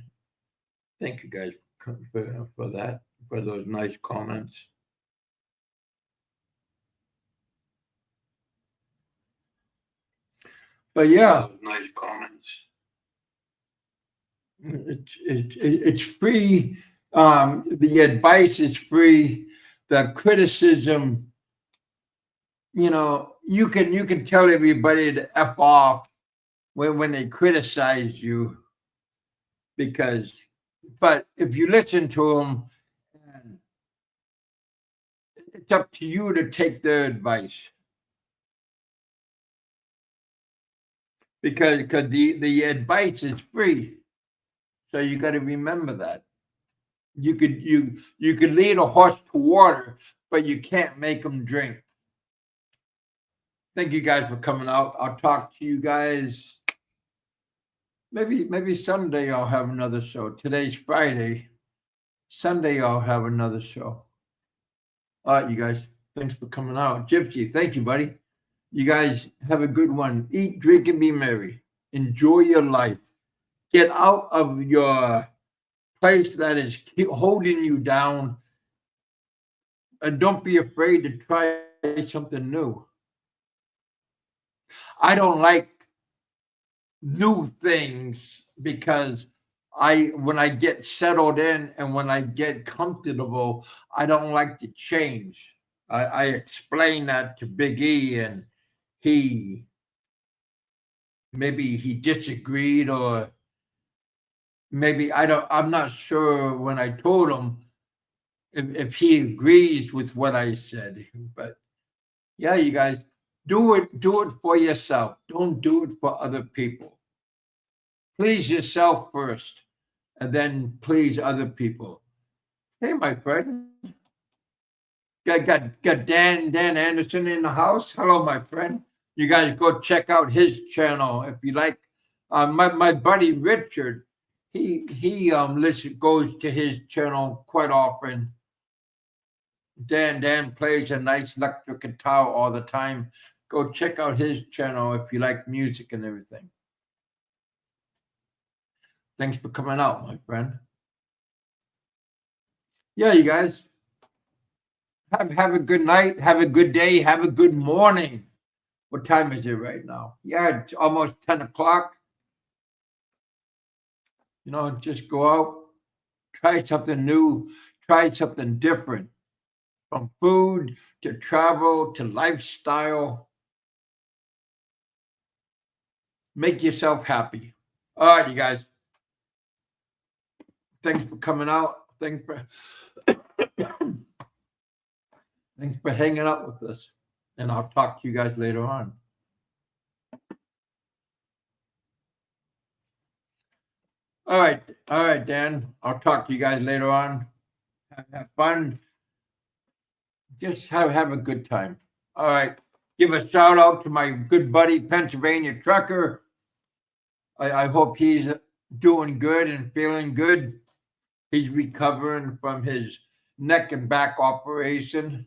Thank you guys for that, for those nice comments. But yeah, nice comments. It's free. The advice is free. The criticism, you can tell everybody to F off when they criticize you, but if you listen to them, it's up to you to take their advice. Because the advice is free. So you got to remember that. You could lead a horse to water, but you can't make them drink. Thank you guys for coming out. I'll talk to you guys. Maybe Sunday I'll have another show. Today's Friday. Sunday I'll have another show. All right, you guys. Thanks for coming out. Gypsy, thank you, buddy. You guys have a good one. Eat, drink, and be merry. Enjoy your life. Get out of your place that is holding you down. And don't be afraid to try something new. I don't like new things because when I get settled in and when I get comfortable, I don't like to change. I explained that to Big E, and maybe he disagreed, or maybe I'm not sure when I told him if he agrees with what I said. But yeah, you guys, do it for yourself. Don't do it for other people. Please yourself first, and then please other people. Hey, my friend. Got Dan Anderson in the house. Hello, my friend. You guys go check out his channel if you like. My buddy Richard, he goes to his channel quite often. Dan plays a nice electric guitar all the time. Go check out his channel if you like music and everything. Thanks for coming out, my friend. Yeah, you guys. Have a good night. Have a good day. Have a good morning. What time is it right now? Yeah, it's almost 10 o'clock. Just go out, try something new, try something different. From food to travel to lifestyle. Make yourself happy. All right, you guys. Thanks for coming out. Thanks for hanging out with us. And I'll talk to you guys later on. All right, Dan. I'll talk to you guys later on. Have fun. Just have a good time. All right. Give a shout out to my good buddy, Pennsylvania Trucker. I hope he's doing good and feeling good. He's recovering from his neck and back operation.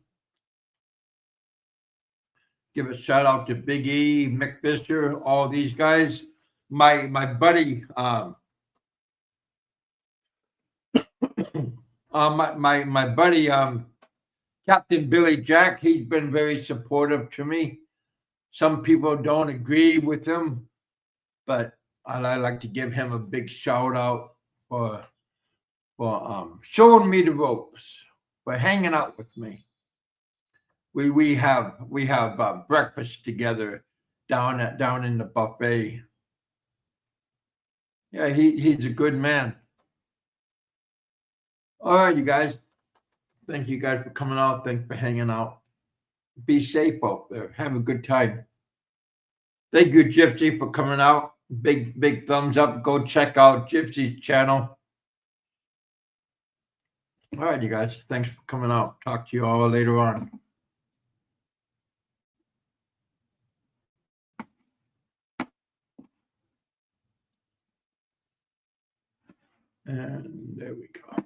Give a shout out to Big E, Mick Fisher, all these guys. My buddy, my buddy, Captain Billy Jack. He's been very supportive to me. Some people don't agree with him, but I like to give him a big shout out for showing me the ropes, for hanging out with me. We have breakfast together down in the buffet. Yeah, he's a good man. All right, you guys. Thank you guys for coming out. Thanks for hanging out. Be safe out there. Have a good time. Thank you, Gypsy, for coming out. Big thumbs up. Go check out Gypsy's channel. All right, you guys. Thanks for coming out. Talk to you all later on. And there we go.